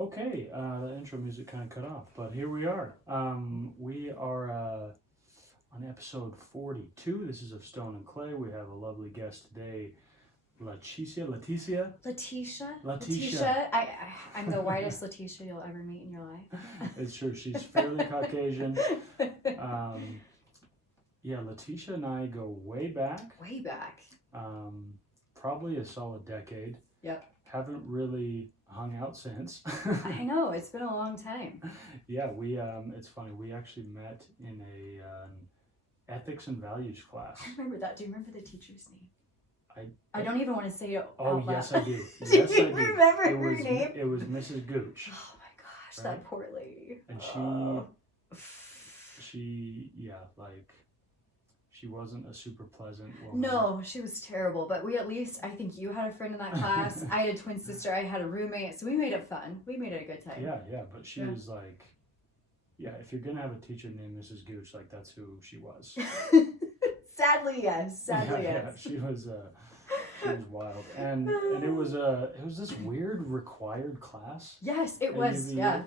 Okay, the intro music kind of cut off, but here we are. We are on episode 42. This is of Stone and Clay. We have a lovely guest today, Latecia. I'm the whitest Latecia you'll ever meet in your life. It's true. She's fairly Caucasian. Yeah, Latecia and I go way back. Way back. Probably a solid decade. Yep. Haven't really hung out since. I know, it's been a long time. Yeah, we it's funny, we actually met in a ethics and values class. I remember that. Do you remember the teacher's name? I don't even want to say it. Oh, yes, I do. Do Yes, you I do. remember her name? It was Mrs. Gooch. Oh my gosh, Right? that poor lady. And she wasn't a super pleasant woman. No, she was terrible. But I think you had a friend in that class. I had a twin sister. I had a roommate. So we made it fun. We made it a good time. Yeah, but she was like, yeah, if you're going to have a teacher named Mrs. Gooch, like, that's who she was. Sadly, yes. Yeah, she was wild. And it was this weird required class. Yes, it was. Yeah.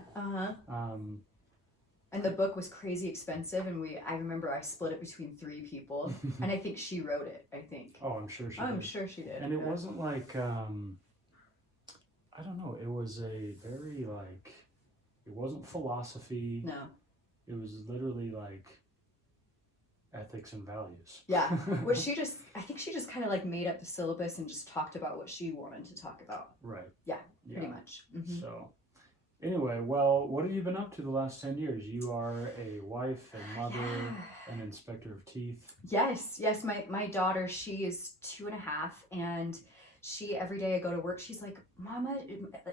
And the book was crazy expensive, and I remember I split it between 3 people, and I think she wrote it, I think. Oh, I'm sure she did. I'm sure she did. And it wasn't like, I don't know, it was a very, like, it wasn't philosophy. No. It was literally, like, ethics and values. Yeah. I think she just kind of, like, made up the syllabus and just talked about what she wanted to talk about. Right. Yeah. Pretty much. Mm-hmm. So... Anyway, well, what have you been up to the last 10 years? You are a wife, a mother, an inspector of teeth. Yes. My daughter, she is 2.5, and she, every day I go to work, she's like, Mama,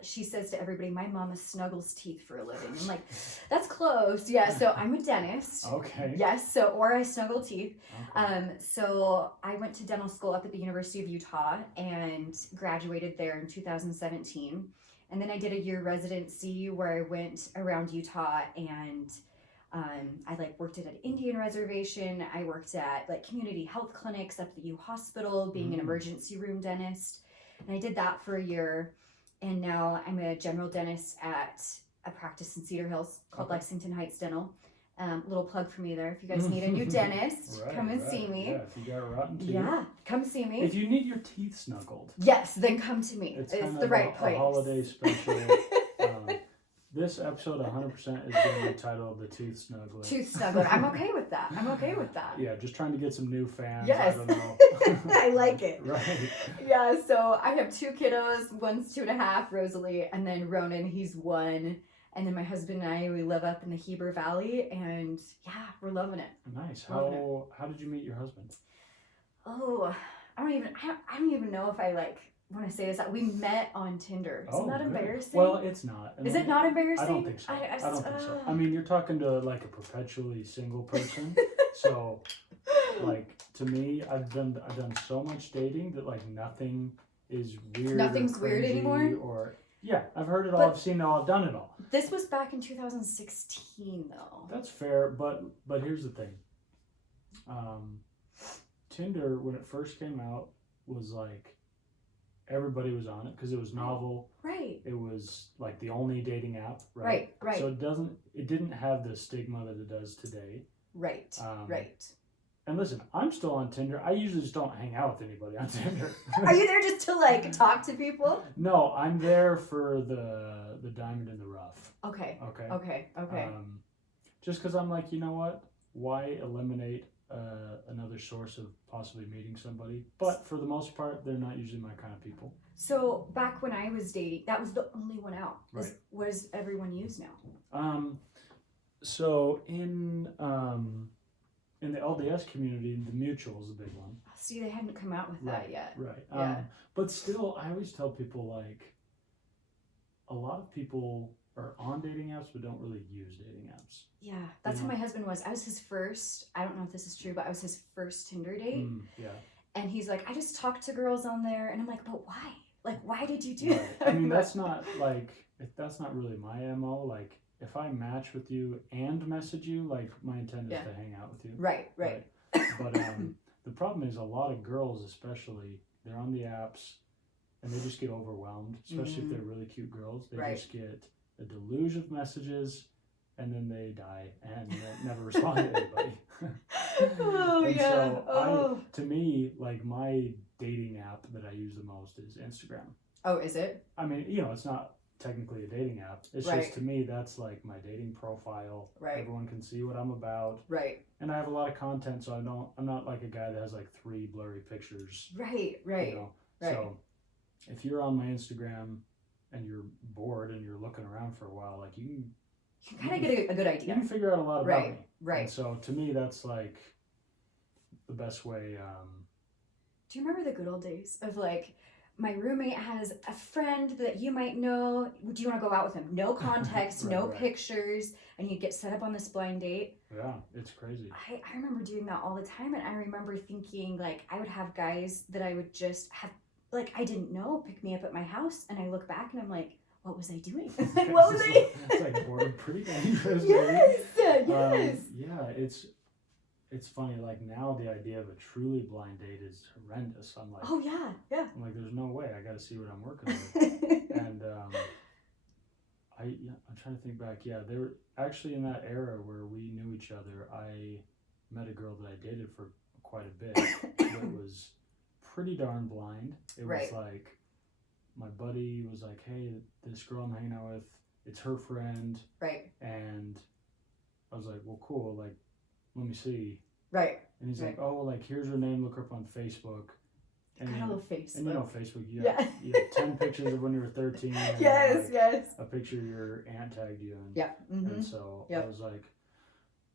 she says to everybody, my mama snuggles teeth for a living. I'm like, that's close. Yeah, so I'm a dentist. Okay. Yes, or I snuggle teeth. Okay. So I went to dental school up at the University of Utah and graduated there in 2017. And then I did a year residency where I went around Utah, and I worked at an Indian Reservation. I worked at community health clinics up at the U Hospital, being an emergency room dentist. And I did that for a year. And now I'm a general dentist at a practice in Cedar Hills called Lexington Heights Dental. Little plug for me there. If you guys need a new dentist, come and see me. Yeah, if you got rotten teeth. Yeah, come see me. If you need your teeth snuggled. Yes, then come to me. It's the right place. A holiday special. This episode 100% is going to be titled The Tooth Snuggler. Tooth Snuggler. I'm okay with that. Yeah, just trying to get some new fans. Yes. I don't know. I like it. Right. Yeah, so I have 2 kiddos. One's 2.5, Rosalie, and then Ronan, he's 1. And then my husband and I, we live up in the Heber Valley, and yeah, we're loving it. Nice. How did you meet your husband? Oh, I don't even know if I want to say this. We met on Tinder. Isn't that embarrassing? Well, it's not. Is it not embarrassing? I don't think so. I don't think so. I mean, you're talking to a perpetually single person. So, to me, I've done so much dating that nothing is weird. Nothing's weird anymore. Yeah, I've heard it all. I've seen it all. I've done it all. This was back in 2016, though. That's fair, but here's the thing. Tinder, when it first came out, was everybody was on it because it was novel. Right. It was the only dating app. Right. So it didn't have the stigma that it does today. Right. Right. And listen, I'm still on Tinder. I usually just don't hang out with anybody on Tinder. Are you there just to talk to people? No, I'm there for the diamond in the rough. Okay. Just because I'm you know what? Why eliminate another source of possibly meeting somebody? But for the most part, they're not usually my kind of people. So back when I was dating, that was the only one out. Right. What does everyone use now? So in the LDS community, the mutual is a big one. See, they hadn't come out with that yet. Right. Yeah. But still, I always tell people, a lot of people are on dating apps but don't really use dating apps. Yeah, that's how my husband was. I was his first, I don't know if this is true, but I was his first Tinder date. Yeah. And he's like, I just talk to girls on there. And I'm like, but why? Why did you do that? I mean, that's not really my MO. If I match with you and message you, my intent is to hang out with you. Right. But the problem is a lot of girls, especially, they're on the apps and they just get overwhelmed, especially if they're really cute girls. They just get a deluge of messages, and then they die and never respond to anybody. Oh, and yeah. So to me, like, my dating app that I use the most is Instagram. Oh, is it? I mean, it's not technically a dating app. It's Right. just, to me, that's like my dating profile. Right. Everyone can see what I'm about. Right. And I have a lot of content, so I'm not like a guy that has like 3 blurry pictures. Right. Right. Right. So if you're on my Instagram and you're bored and you're looking around for a while, like, you kind of get a good you idea. can figure out a lot about me. Right. And so to me, that's like the best way. Do you remember the good old days of, like, my roommate has a friend that you might know. Do you want to go out with him? No context, no pictures, and you get set up on this blind date. Yeah, it's crazy. I remember doing that all the time, and I remember thinking, like, I would have guys that I would just have, like, I didn't know, pick me up at my house, and I look back and I'm like, what was I doing? Like, what was I? It's like bored, pretty dangerous. Yes, yes. Yeah, it's funny. Like, now the idea of a truly blind date is horrendous. I'm like, oh yeah. I'm like, there's no way. I got to see what I'm working with. And I'm trying to think back. Yeah, they were actually in that era where we knew each other. I met a girl that I dated for quite a bit. That was pretty darn blind. It was like, my buddy was like, hey, this girl I'm hanging out with, it's her friend. Right. And I was like, well, cool. Like, let me see. Right. And he's like, oh, like, here's her name. Look her up on Facebook. And I love Facebook. And Facebook, you have 10 pictures of when you were 13. And yes. a picture your aunt tagged you in. Yeah. Mm-hmm. And so I was like,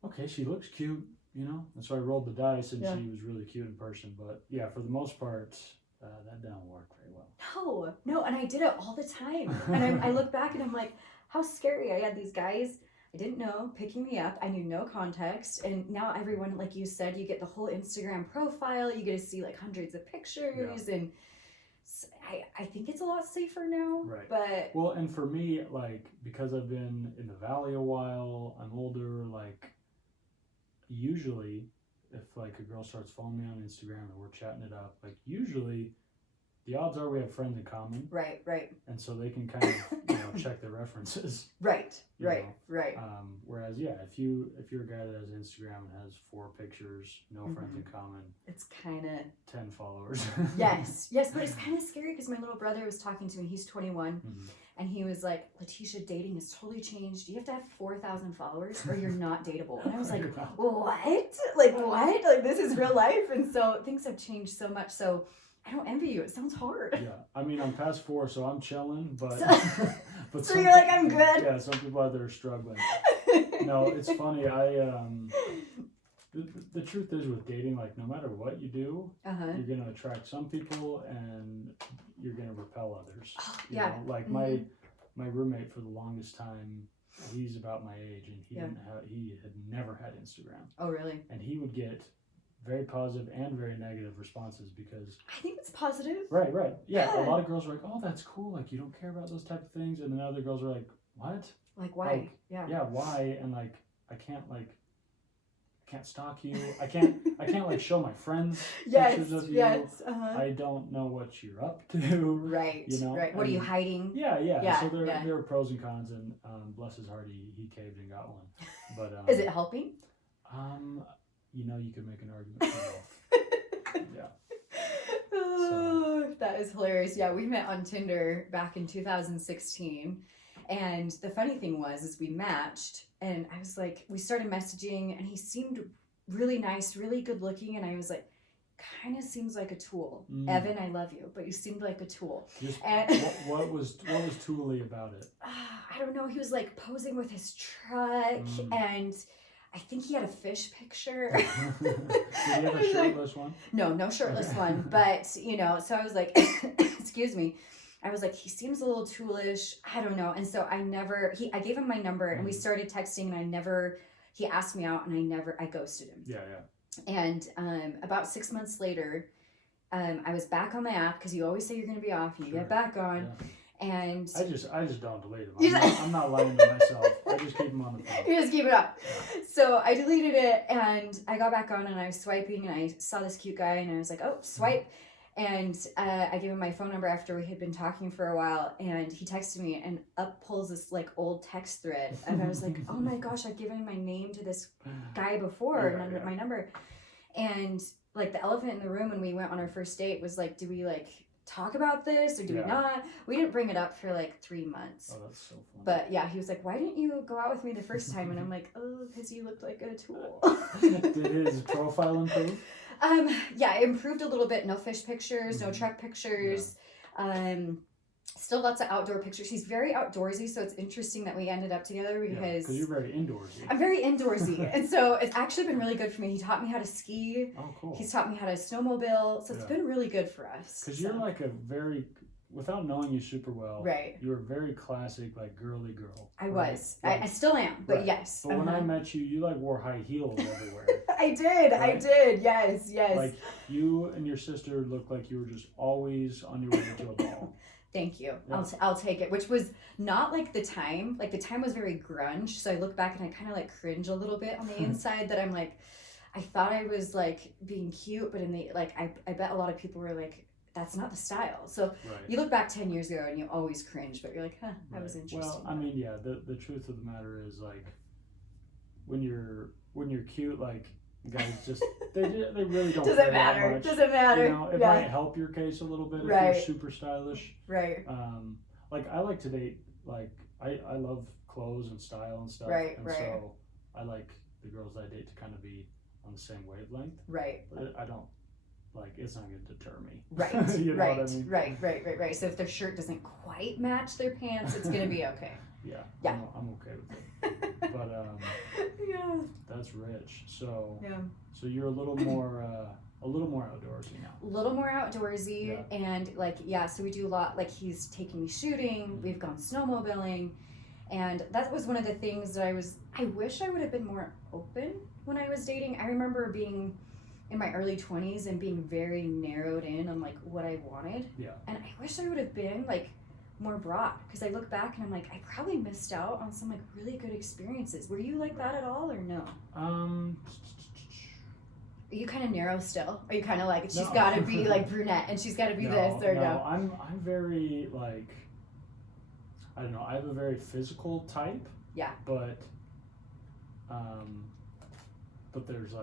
okay, she looks cute, And so I rolled the dice, and she was really cute in person. But yeah, for the most part, that didn't work very well. No, and I did it all the time. And I look back and I'm like, how scary. I had these guys I didn't know picking me up. I knew no context. And now everyone, like you said, you get the whole Instagram profile. You get to see, like, hundreds of pictures. Yeah. And I think it's a lot safer now. Right. But well, and for me, like, because I've been in the Valley a while, I'm older, like, usually if, like, a girl starts following me on Instagram and we're chatting it up, like, usually the odds are we have friends in common. Right. And so they can kind of, check the references. Right. Whereas, if you're a guy that has Instagram and has 4 pictures, no friends in common, it's kind of 10 followers. yes, but it's kind of scary because my little brother was talking to me. He's 21, and he was like, Latecia, dating has totally changed. You have to have 4,000 followers or you're not dateable. And I was like, what? Like, what? Like, this is real life. And so things have changed so much. So I don't envy you. It sounds hard. Yeah, I mean, I'm past 4, so I'm chilling, but but so you're like, I'm good. Yeah, some people out there are struggling. No, it's funny. The truth is, with dating, like, no matter what you do, you're gonna attract some people and you're gonna repel others. Like my roommate for the longest time, he's about my age, and he had never had Instagram. Oh, really? And he would get very positive and very negative responses because I think it's positive. Right. Yeah, a lot of girls are like, "Oh, that's cool. Like, you don't care about those type of things," and then other girls are like, "What? Like, why? Yeah, why?" And like, I can't stalk you. I can't like show my friends pictures of you. Yes. I don't know what you're up to. Right. Right. What are you hiding? Yeah. So there are pros and cons, and bless his heart, he caved and got one. But is it helping? You could make an argument for both. Yeah. Oh, that is hilarious. Yeah, we met on Tinder back in 2016. And the funny thing was we matched, and I was like, we started messaging, and he seemed really nice, really good looking. And I was like, kind of seems like a tool. Evan, I love you, but you seemed like a tool. And what was tooly about it? I don't know. He was like posing with his truck, and I think he had a fish picture. Did he have a shirtless one? No shirtless one. But, so I was like, excuse me. I was like, he seems a little toolish. I don't know. And so I gave him my number, and we started texting, and he asked me out, and I ghosted him. Yeah. And about 6 months later, I was back on the app, because you always say you're going to be off, and you get back on. Yeah. And I just don't delete them. I'm not lying to myself. I just keep them on the phone. You just keep it up. So I deleted it, and I got back on, and I was swiping, and I saw this cute guy, and I was like, oh, swipe. And I gave him my phone number after we had been talking for a while, and he texted me, and up pulls this like old text thread, and I was like, oh my gosh, I've given my name to this guy before, and my number. And like the elephant in the room when we went on our first date was like, do we like talk about this or do we not? We didn't bring it up for like 3 months. Oh, that's so fun. But yeah, he was like, why didn't you go out with me the first time? And I'm like, oh, because you looked like a tool. Did his profile improve? Yeah, it improved a little bit. No fish pictures, no truck pictures. Still lots of outdoor pictures. He's very outdoorsy, so it's interesting that we ended up together because you're very indoorsy. I'm very indoorsy. And so it's actually been really good for me. He taught me how to ski. Oh, cool. He's taught me how to snowmobile. So it's been really good for us. Because you're like a very, without knowing you super well, you're a very classic, like, girly girl. I was. Like, I still am, but yes. But when I met you, you, like, wore high heels everywhere. I did. Right? I did. Yes. Like, you and your sister looked like you were just always on your way to a ball. Thank you. Yeah. I'll take it. Which was not like the time. Like the time was very grunge. So I look back and I kind of like cringe a little bit on the inside that I'm like, I thought I was like being cute, but in the like, I bet a lot of people were like, that's not the style. So you look back 10 years ago and you always cringe, but you're like, huh, that was interesting. Well, I mean, yeah, the truth of the matter is like, when you're cute, like, guys just they really don't doesn't matter. Much. Doesn't matter. You know, it might help your case a little bit if you're super stylish. Right. Like I like to date. Like I love clothes and style and stuff. Right. And so I like the girls I date to kind of be on the same wavelength. Right. But I don't like it's not going to deter me. Right. You know what I mean? Right. So if their shirt doesn't quite match their pants, it's going to be okay. Yeah. I'm okay with it. But that's rich. So so you're a little more outdoorsy now. A little more outdoorsy, and like so we do a lot. Like he's taking me shooting. We've gone snowmobiling, and that was one of the things that I wish I would have been more open when I was dating. I remember being in my early 20s and being very narrowed in on like what I wanted. Yeah. And I wish I would have been like more broad, because I look back and I'm like, I probably missed out on some like really good experiences. Were you like that at all or no? Are you kind of narrow still? Are you kind of like she's got to be like brunette and she's got to be this or no? I'm very like, I don't know. I have a very physical type. Yeah. But there's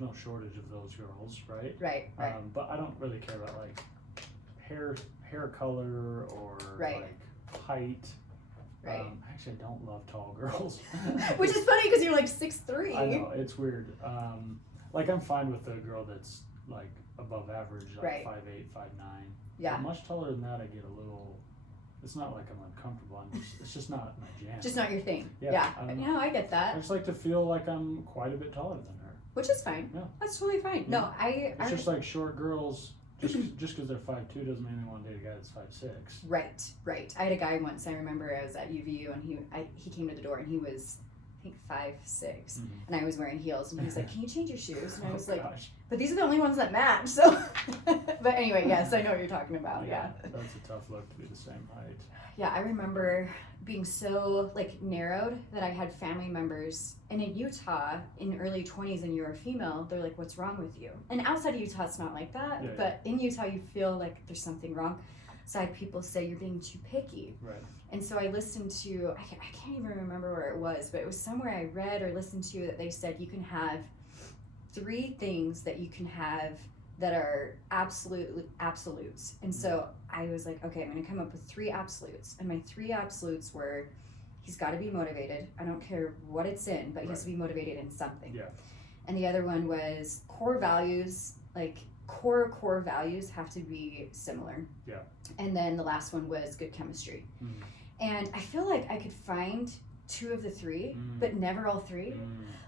no shortage of those girls, right? Right. But I don't really care about like hair color or like height. Right. Actually, I don't love tall girls. Which is funny because you're like 6'3". I know, it's weird. Like I'm fine with a girl that's like above average, like 5'8", 5'9". Yeah. But much taller than that, I get a little. It's not like I'm uncomfortable. It's just not my jam. Just not your thing. Yeah. No, I get that. I just like to feel like I'm quite a bit taller than her. Which is fine. Yeah. That's totally fine. Yeah. No, It's just like short girls. Just because they're 5'2" doesn't mean they want to date a guy that's 5'6". Right. I had a guy once. I remember I was at UVU and he came to the door and he was, I think 5'6", and I was wearing heels and he was like, "Can you change your shoes?" And I was like, "But these are the only ones that match." So, but anyway, yes, I know what you're talking about. Yeah. That's a tough look to be the same height. Yeah, I remember being so like narrowed that I had family members, and in Utah in early 20s and you're a female, they're like, "What's wrong with you?" And outside of Utah it's not like that, but in Utah you feel like there's something wrong. So I had people say you're being too picky. Right. And so I listened to, I can't even remember where it was, but it was somewhere I read or listened to that they said you can have 3 things that you can have that are absolutes. And so I was like, okay, I'm going to come up with 3 absolutes. And my 3 absolutes were, he's got to be motivated. I don't care what it's in, but he has to be motivated in something. Yeah. And the other one was core values, like core values have to be similar. Yeah. And then the last one was good chemistry. And I feel like I could find 2 of the 3, but never all 3.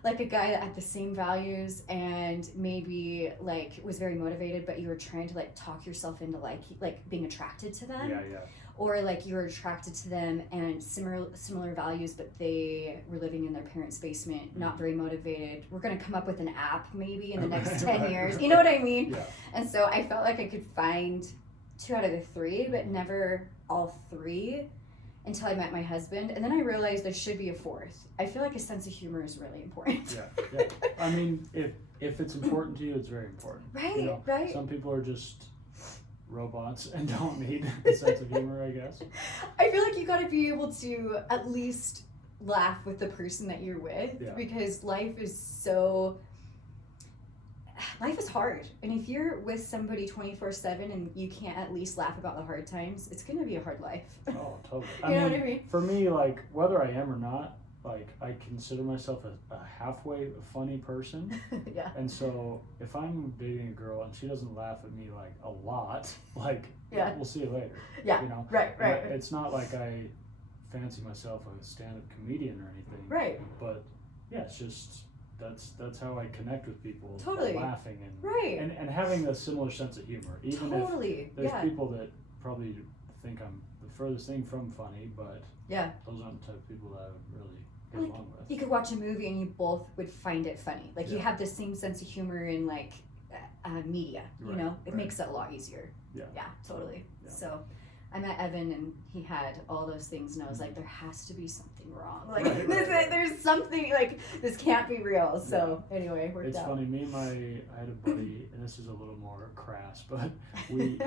Like a guy that had the same values and maybe like was very motivated, but you were trying to like talk yourself into like being attracted to them. Yeah. Or like you were attracted to them and similar values, but they were living in their parents' basement, not very motivated. We're gonna come up with an app maybe in the next 10 years. You know what I mean? Yeah. And so I felt like I could find 2 out of the 3, but never all 3. Until I met my husband, and then I realized there should be a 4th. I feel like a sense of humor is really important. Yeah. I mean, if it's important to you, it's very important. Right, you know, right. Some people are just robots and don't need a sense of humor, I guess. I feel like you got to be able to at least laugh with the person that you're with, because life is hard, and if you're with somebody 24/7 and you can't at least laugh about the hard times, it's gonna be a hard life. Oh, totally. You know what I mean? For me, like, whether I am or not, like, I consider myself a halfway funny person. Yeah. And so if I'm dating a girl and she doesn't laugh at me like a lot, like, we'll see you later. Yeah. You know? Right. It's not like I fancy myself a stand-up comedian or anything. Right. But yeah, it's just that's how I connect with people. Totally. Laughing and having a similar sense of humor. Even if there's people that probably think I'm the furthest thing from funny, but those aren't the type of people that I would really get along with. You could watch a movie and you both would find it funny. Like you have the same sense of humor in like media. You know, it makes it a lot easier. Yeah, totally. Yeah. So I met Evan and he had all those things, and I was like, there has to be something wrong. Like there's something, like this can't be real. So anyway, it's funny. I had a buddy, and this is a little more crass, but he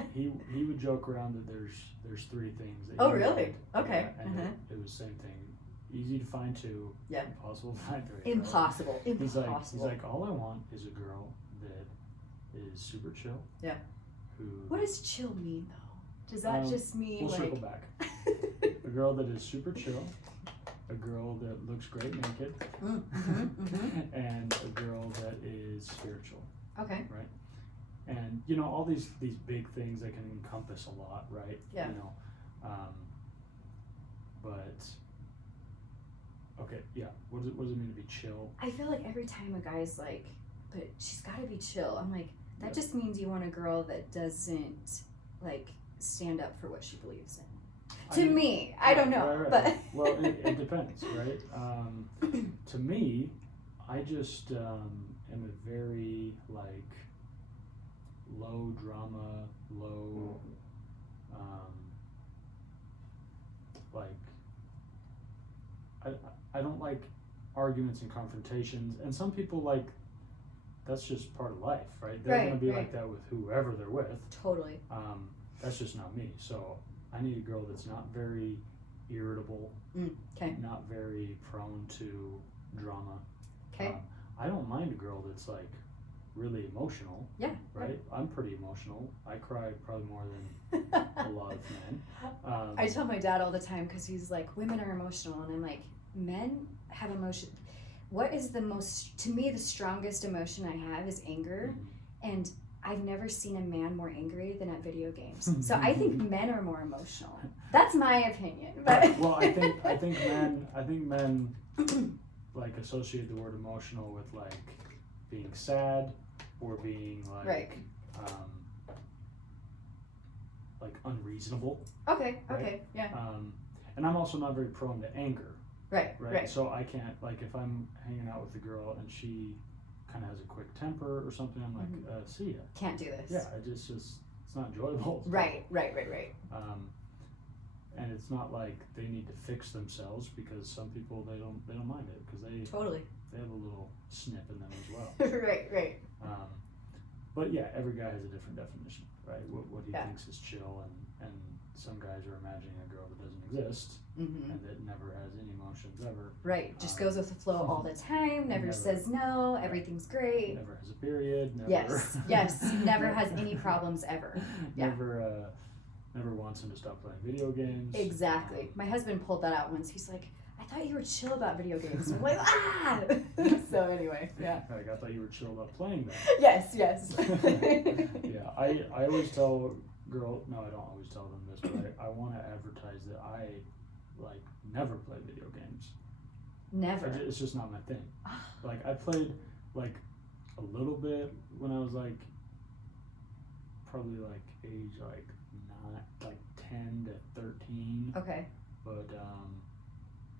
would joke around that there's three things that. Oh really? Okay. And it was the same thing. Easy to find two. Yeah. Impossible to find three. Impossible. Right? He's like, all I want is a girl that is super chill. Yeah. What does chill mean though? Does that just mean we'll circle back. A girl that is super chill, a girl that looks great naked, and a girl that is spiritual. Okay. Right? And you know, all these big things that can encompass a lot, right? Yeah. You know, but okay, yeah. What does it mean to be chill? I feel like every time a guy's like, but she's got to be chill, I'm like, that just means you want a girl that doesn't like stand up for what she believes in. To me, I don't know, but well, it depends, right? To me, I just am a very like low drama, low like I don't like arguments and confrontations, and some people like that's just part of life, right? They're gonna be like that with whoever they're with. Totally. That's just not me. So I need a girl that's not very irritable, not very prone to drama. Okay. I don't mind a girl that's like really emotional. Yeah. Right? I'm pretty emotional. I cry probably more than a lot of men. I tell my dad all the time, because he's like, women are emotional, and I'm like, men have emotion. What is to me, the strongest emotion I have is anger, and I've never seen a man more angry than at video games. So I think men are more emotional. That's my opinion. But well, I think men like associate the word emotional with like being sad or being like like unreasonable. Okay. Right? Okay. Yeah. And I'm also not very prone to anger. Right. So I can't, like, if I'm hanging out with a girl and she kind of has a quick temper or something, I'm like, see ya. Can't do this. Yeah, it's not enjoyable. Right. And it's not like they need to fix themselves, because some people they don't mind it, because they have a little snip in them as well. Right. But yeah, every guy has a different definition, right? What he thinks is chill, and some guys are imagining a girl that doesn't exist and that never has any emotions ever. Right, just goes with the flow all the time, never says no, everything's great. Never has a period. Never, yes, never has any problems ever. Yeah. Never wants him to stop playing video games. Exactly. My husband pulled that out once. He's like, I thought you were chill about video games. I'm like, So anyway, yeah. Like, I thought you were chill about playing them. Yes. Yeah, I always tell girls, no, I don't always tell them this, but I want to advertise that I like never play video games. Never. It's just not my thing. Like, I played like a little bit when I was like probably like age like 10 to 13. Okay. But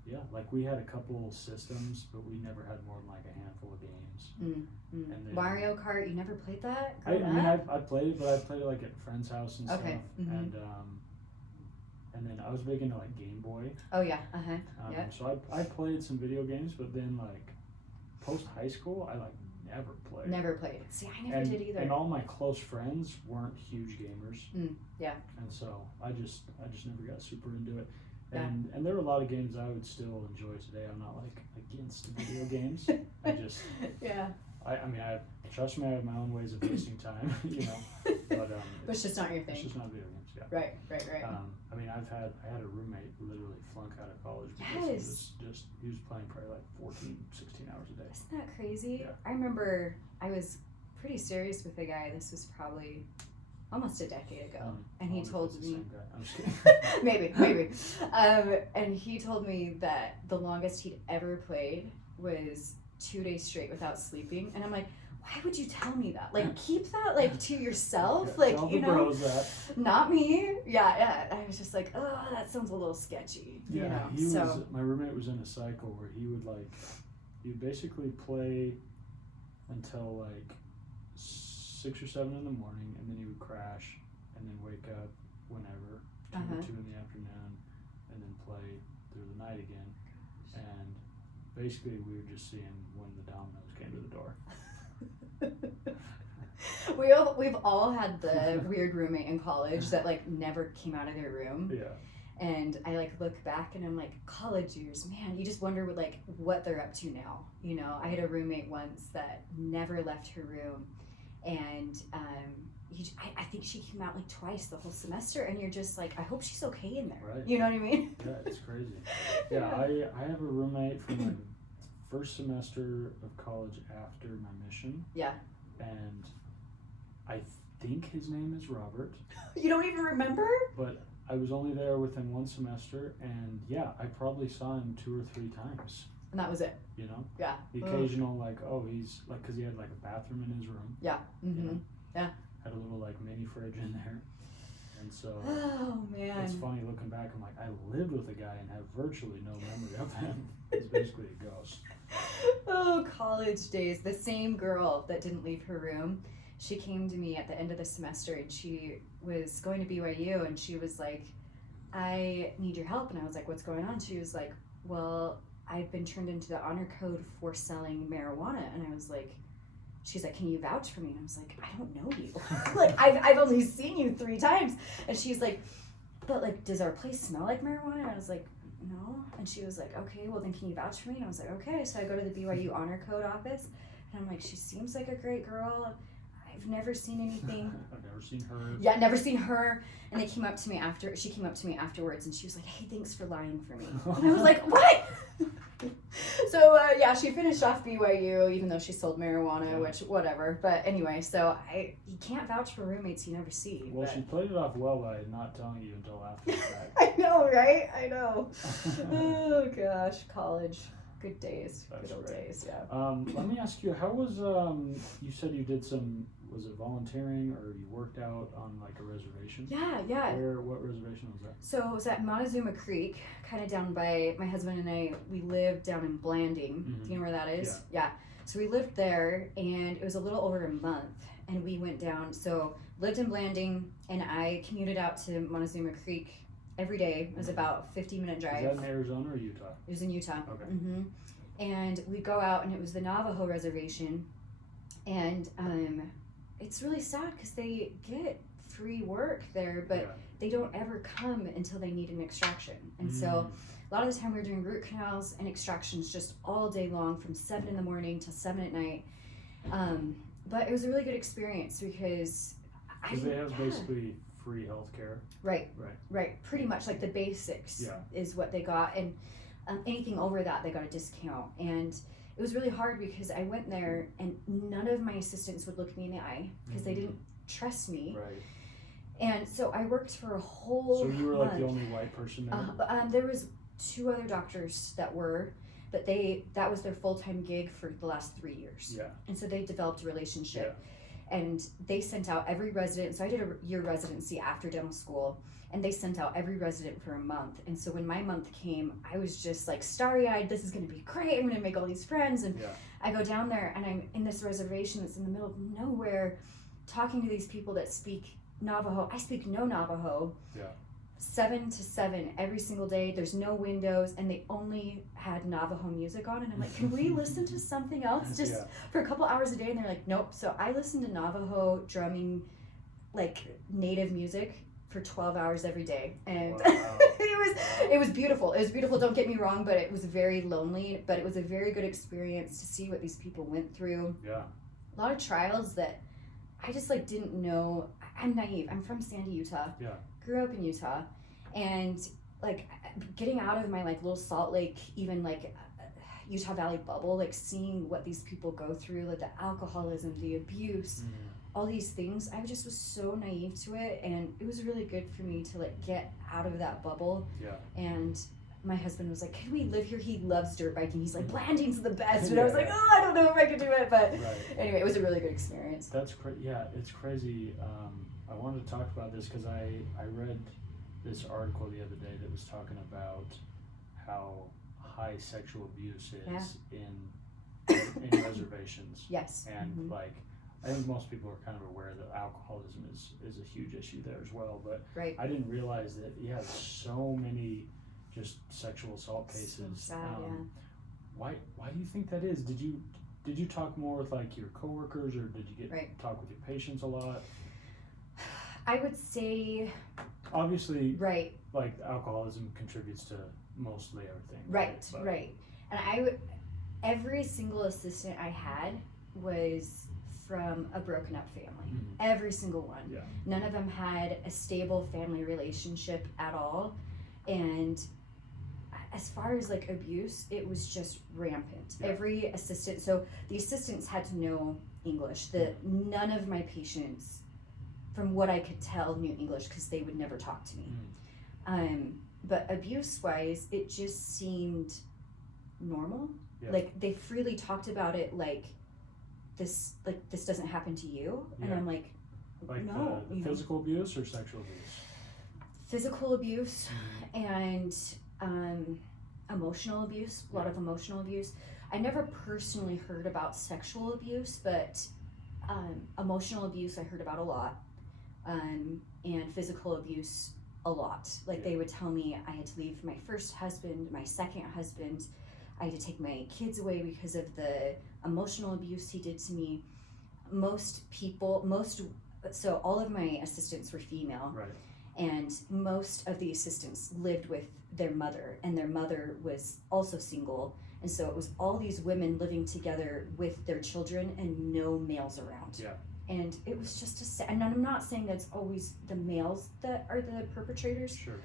yeah, like we had a couple systems, but we never had more than like a handful of games. And then, Mario Kart, you never played that? I played it, but I played it like at a friend's house and stuff. And then I was big into like Game Boy. Oh yeah. So I played some video games, but then like post high school, I like never played. Never played. See, I never did either. And all my close friends weren't huge gamers. Yeah. And so I just never got super into it. Yeah. And there were a lot of games I would still enjoy today. I'm not like against video games. I just I mean, trust me, I have my own ways of wasting time, you know. But it's just not your thing. It's just not video games. Yeah. Right. I mean, I had a roommate literally flunk out of college because he was playing probably like 14, 16 hours a day. Isn't that crazy? Yeah. I remember I was pretty serious with a guy. This was probably almost a decade ago, and he told me. Same guy. I'm just kidding. maybe. And he told me that the longest he'd ever played was 2 days straight without sleeping, and I'm like, why would you tell me that? Like, keep that like to yourself. Like, tell you the know, bros that. not me. Yeah. I was just like, oh, that sounds a little sketchy. Yeah, you know? my roommate was in a cycle where he'd basically play until like 6 or 7 in the morning, and then he would crash, and then wake up whenever 2 or 2 in the afternoon, and then play through the night again. And basically, we were just seeing when the dominoes came to the door. We've all had the weird roommate in college that like never came out of their room. Yeah. And I like look back and I'm like, college years, man, you just wonder what they're up to now. You know, I had a roommate once that never left her room, and I think she came out like twice the whole semester, and you're just like, I hope she's okay in there. Right. You know what I mean? Yeah, it's crazy. Yeah, I have a roommate from my first semester of college after my mission. Yeah. And I think his name is Robert. You don't even remember? But I was only there with him 1 semester, and yeah, I probably saw him 2 or 3 times. And that was it. You know? Yeah. The occasional, like, oh, he's, like, because he had, like, a bathroom in his room. Yeah. You know? Yeah. Had a little, like, mini fridge in there. And so, oh, man. It's funny looking back, I'm like, I lived with a guy and have virtually no memory of him. He's basically a ghost. Oh, college days. The same girl that didn't leave her room, she came to me at the end of the semester, and she was going to BYU, and she was like, I need your help. And I was like, what's going on? She was like, well, I've been turned into the honor code for selling marijuana. And I was like, she's like, can you vouch for me? And I was like, I don't know you. Like, I've only seen you 3 times. And she's like, but like, does our place smell like marijuana? And I was like, no. And she was like, okay, well then can you vouch for me? And I was like, okay. So I go to the BYU honor code office, and I'm like, she seems like a great girl. I've never seen anything. I've never seen her. Yeah, never seen her. And she came up to me afterwards, and she was like, hey, thanks for lying for me. And I was like, what? So yeah, she finished off BYU, even though she sold marijuana, which whatever. But anyway, so you can't vouch for roommates you never see. Well, she played it off well by not telling you until after the fact. I know, right? I know. Oh gosh, college, good days, good old days. Yeah. Let me ask you, how was you said you did some, was it volunteering or you worked out on like a reservation? Yeah. What reservation was that? So it was at Montezuma Creek, kind of down by, my husband and I, we lived down in Blanding. Mm-hmm. Do you know where that is? Yeah. So we lived there, and it was a little over a month, and we went down. So lived in Blanding, and I commuted out to Montezuma Creek every day. It was about a 15-minute drive. Is that in Arizona or Utah? It was in Utah. Okay. Mm-hmm. And we'd go out, and it was the Navajo reservation, and it's really sad because they get free work there, but they don't ever come until they need an extraction. And so a lot of the time we were doing root canals and extractions just all day long from 7 in the morning till 7 at night. But it was a really good experience because they have basically free healthcare. Right. Pretty much like the basics is what they got, and anything over that they got a discount. And it was really hard because I went there and none of my assistants would look me in the eye because they didn't trust me. Right. And so I worked for a whole So you were like month. the only white person there? There was 2 other doctors that were, but that was their full-time gig for the last 3 years. Yeah. And so they developed a relationship. And they sent out every resident. So I did a year residency after dental school, and they sent out every resident for a month. And so when my month came, I was just like starry-eyed. This is going to be great. I'm going to make all these friends. And I go down there, and I'm in this reservation that's in the middle of nowhere, talking to these people that speak Navajo. I speak no Navajo. 7 to 7 every single day. There's no windows, and they only had Navajo music on. And I'm like, can we listen to something else just for a couple hours a day? And they're like, nope. So I listened to Navajo drumming, like native music, for 12 hours every day. And Wow. it was beautiful. It was beautiful. Don't get me wrong, but it was very lonely. But it was a very good experience to see what these people went through. Yeah. A lot of trials that I just like didn't know. I'm naive. I'm from Sandy, Utah. Yeah. Grew up in Utah, and like getting out of my like little Salt Lake, even like Utah Valley bubble, like seeing what these people go through, like the alcoholism, the abuse, all these things. I just was so naive to it, and it was really good for me to like get out of that bubble. Yeah. And my husband was like, can we live here? He loves dirt biking. He's like, Blanding's the best. And I was like, oh, I don't know if I can do it. But anyway, it was a really good experience. That's yeah, it's crazy. I wanted to talk about this because I read this article the other day that was talking about how high sexual abuse is in reservations. Yes. And like, I think most people are kind of aware that alcoholism is a huge issue there as well. But I didn't realize that so many just sexual assault cases. So sad, Why do you think that is? Did you talk more with like your coworkers, or did you talk with your patients a lot? I would say, obviously, like alcoholism contributes to mostly everything. Right. And every single assistant I had was from a broken up family. Every single one. Yeah. None of them had a stable family relationship at all. And as far as like abuse, it was just rampant. Every assistant, so the assistants had to know English. None of my patients, from what I could tell, knew English because they would never talk to me. But abuse-wise, it just seemed normal. Like they freely talked about it, like this doesn't happen to you, and I'm like no. The physical abuse or sexual abuse? Physical abuse and emotional abuse. A lot of emotional abuse. I never personally heard about sexual abuse, but emotional abuse I heard about a lot. And physical abuse a lot. Like they would tell me I had to leave my first husband, my second husband. I had to take my kids away because of the emotional abuse he did to me. So all of my assistants were female. Right. And most of the assistants lived with their mother, and their mother was also single. And so it was all these women living together with their children and no males around. Yeah. And it was just and I'm not saying that's always the males that are the perpetrators. Sure.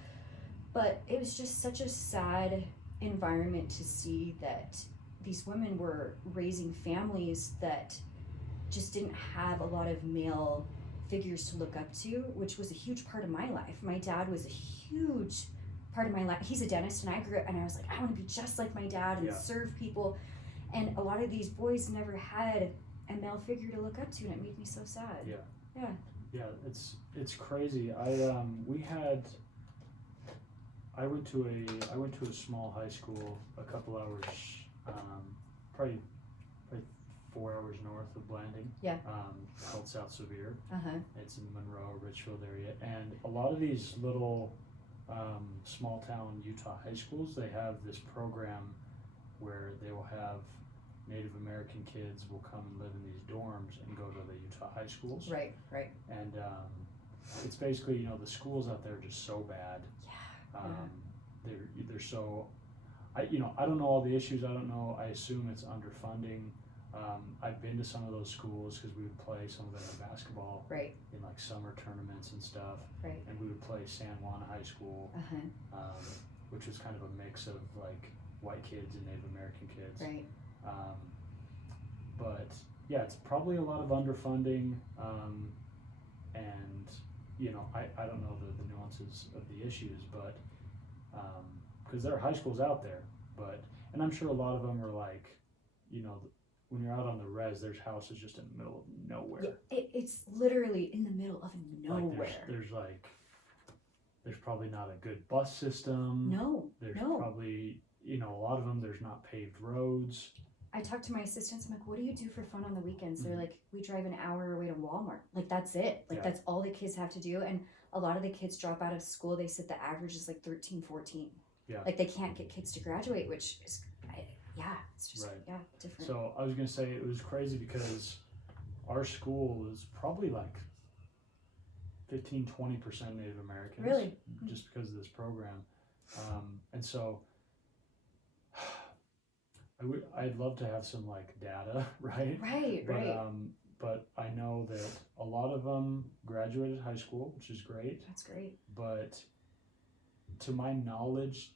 But it was just such a sad environment to see that these women were raising families that just didn't have a lot of male figures to look up to, which was a huge part of my life. My dad was a huge part of my life. He's a dentist, and I grew up and I was like, I want to be just like my dad and serve people. And a lot of these boys never had a male figure to look up to, and it made me so sad. Yeah, it's crazy. I went to a small high school a couple hours, probably 4 hours north of Blanding. Yeah. Called South Sevier. It's in Monroe, Richfield area, and a lot of these little small town Utah high schools, they have this program where they will have Native American kids will come and live in these dorms and go to the Utah high schools. Right. And it's basically, the schools out there are just so bad. They're so, I don't know all the issues. I don't know. I assume it's underfunding. I've been to some of those schools because we would play some of them in basketball in like summer tournaments and stuff. Right. And we would play San Juan High School, which was kind of a mix of like white kids and Native American kids. Right. But yeah, it's probably a lot of underfunding, and I don't know the nuances of the issues, but because there are high schools out there, and I'm sure a lot of them are like, when you're out on the res, there's houses just in the middle of nowhere. Yeah, it's literally in the middle of nowhere. Like there's probably not a good bus system. There's probably, a lot of them, there's not paved roads. I talked to my assistants. I'm like, what do you do for fun on the weekends? They're like, we drive an hour away to Walmart. Like, that's it. Like, that's all the kids have to do. And a lot of the kids drop out of school. They said the average is like 13, 14. Yeah. Like they can't get kids to graduate, which is, it's just, Right. different. So I was going to say it was crazy because our school is probably like 15, 20% Native Americans. Really? Just because of this program. And so I'd love to have some like data, right? Right. But I know that a lot of them graduated high school, which is great. That's great. But to my knowledge,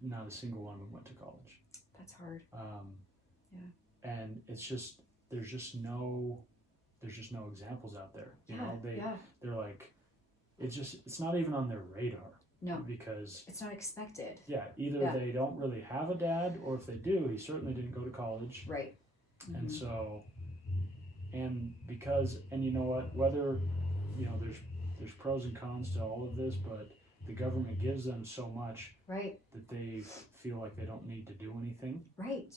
not a single one of them went to college. That's hard. And it's just there's just no examples out there. You know, they're like it's not even on their radar. No, because it's not expected. Yeah, either they don't really have a dad, or if they do, he certainly didn't go to college. Right. And so, and you know what, whether, you know, there's pros and cons to all of this, but the government gives them so much that they feel like they don't need to do anything. Right.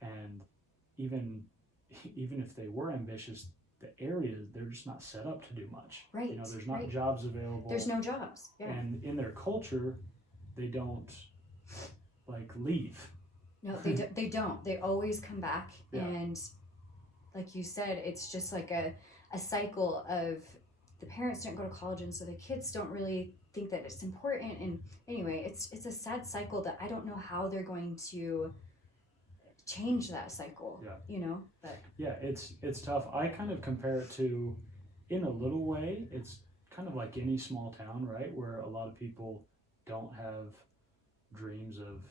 And even if they were ambitious, the areas, they're just not set up to do much. Right. You know, there's not jobs available. There's no jobs. Yeah. And in their culture, they don't like leave. No, they don't. They always come back. And like you said, it's just like a cycle of the parents didn't go to college, and so the kids don't really think that it's important. And anyway, it's a sad cycle that I don't know how they're going to change that cycle. You know, but it's tough. I kind of compare it to, in a little way, it's kind of like any small town, right, where a lot of people don't have dreams of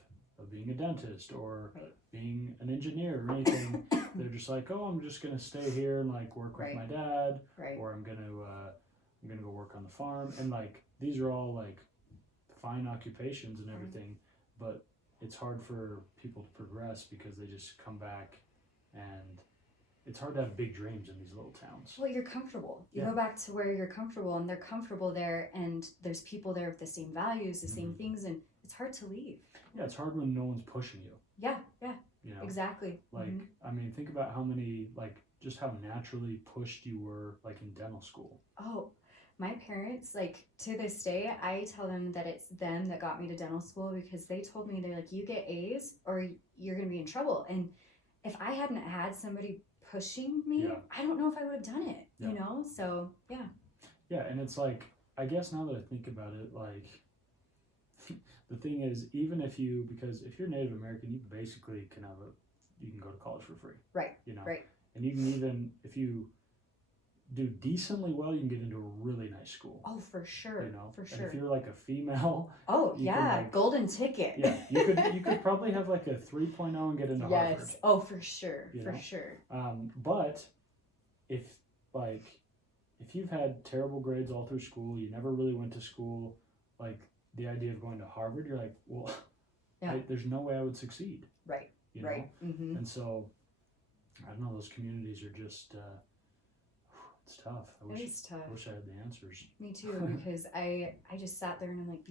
being a dentist or being an engineer or anything. They're just like, oh, I'm just gonna stay here and like work with my dad, or I'm gonna go work on the farm. And like these are all like fine occupations and everything, but it's hard for people to progress because they just come back, and it's hard to have big dreams in these little towns. Well, you're comfortable. You go back to where you're comfortable, and they're comfortable there, and there's people there with the same values, the same things, and it's hard to leave. Yeah, it's hard when no one's pushing you. Yeah. You know? Exactly. Like, I mean, think about how many, like, just how naturally pushed you were, like, in dental school. Oh, my parents, like, to this day, I tell them that it's them that got me to dental school, because they told me, they're like, you get A's or you're going to be in trouble. And if I hadn't had somebody pushing me, I don't know if I would have done it, you know? So, yeah. Yeah, and it's like, I guess now that I think about it, like, the thing is, even if because if you're Native American, you basically can you can go to college for free. Right. You know? Right. And you can even, if you do decently well, you can get into a really nice school. Oh, for sure. You know? For sure. And if you're like a female. Oh, yeah. Like, golden ticket. Yeah. You could probably have like a 3.0 and get into Harvard. Yes. Oh, for sure. You for know? Sure. But if you've had terrible grades all through school, you never really went to school, like, the idea of going to Harvard, you're like, well, there's no way I would succeed. Right. You know? Right. Mm-hmm. And so, I don't know, those communities are just, it's tough. It is tough. I wish I had the answers. Me too, because I just sat there and I'm like,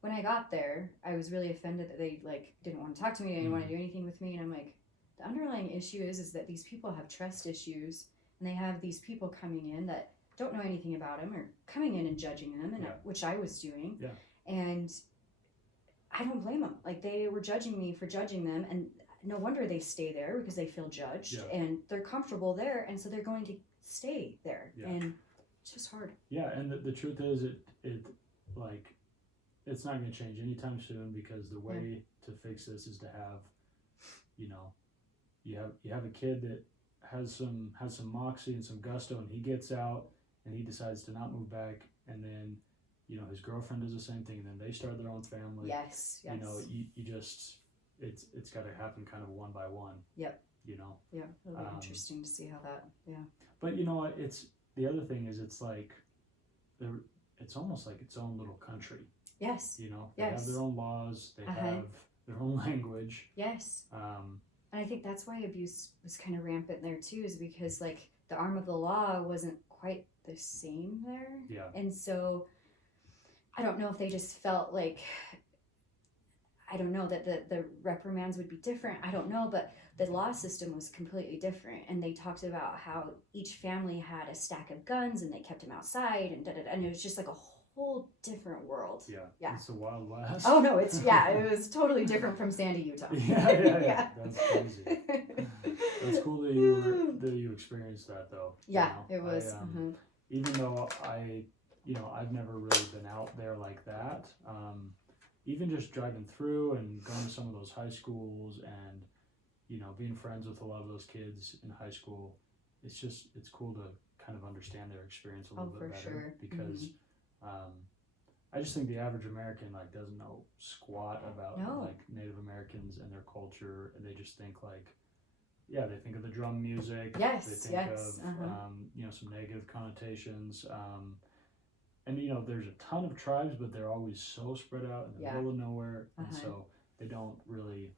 when I got there, I was really offended that they, like, didn't want to talk to me, they didn't want to do anything with me, and I'm like, the underlying issue is that these people have trust issues, and they have these people coming in that don't know anything about them, or coming in and judging them, and which I was doing. Yeah. And I don't blame them. Like, they were judging me for judging them, and no wonder they stay there, because they feel judged, and they're comfortable there, and so they're going to stay there. And it's just hard. Yeah, and the truth is, it like, it's not going to change anytime soon, because the way to fix this is to have, you know, you have a kid that has some moxie and some gusto, and he gets out and he decides to not move back, and then, you know, his girlfriend does the same thing, and then they start their own family. Yes. You know, you just, it's got to happen kind of one by one. Yep. You know. Yeah, it'll be interesting to see how that. Yeah. But you know what? It's the other thing is, it's like, it's almost like its own little country. Yes. You know, they have their own laws. They have their own language. Yes. And I think that's why abuse was kind of rampant there too, is because, like, the arm of the law wasn't quite the same there. Yeah. And so I don't know if they just felt like, I don't know, that the reprimands would be different. I don't know, but the law system was completely different. And they talked about how each family had a stack of guns and they kept them outside and da-da-da. And it was just like a whole different world. Yeah. It's the Wild West. Oh no, it was totally different from Sandy, Utah. Yeah. That's crazy. It's cool that you experienced that though. Yeah, it was. Even though I've never really been out there like that. Even just driving through and going to some of those high schools and being friends with a lot of those kids in high school, it's cool to kind of understand their experience a little bit better. Sure. Because I just think the average American like doesn't know squat about like Native Americans and their culture, and they just think like, they think of the drum music. Yes. They think of some negative connotations. And there's a ton of tribes, but they're always so spread out in the middle of nowhere, and so they don't really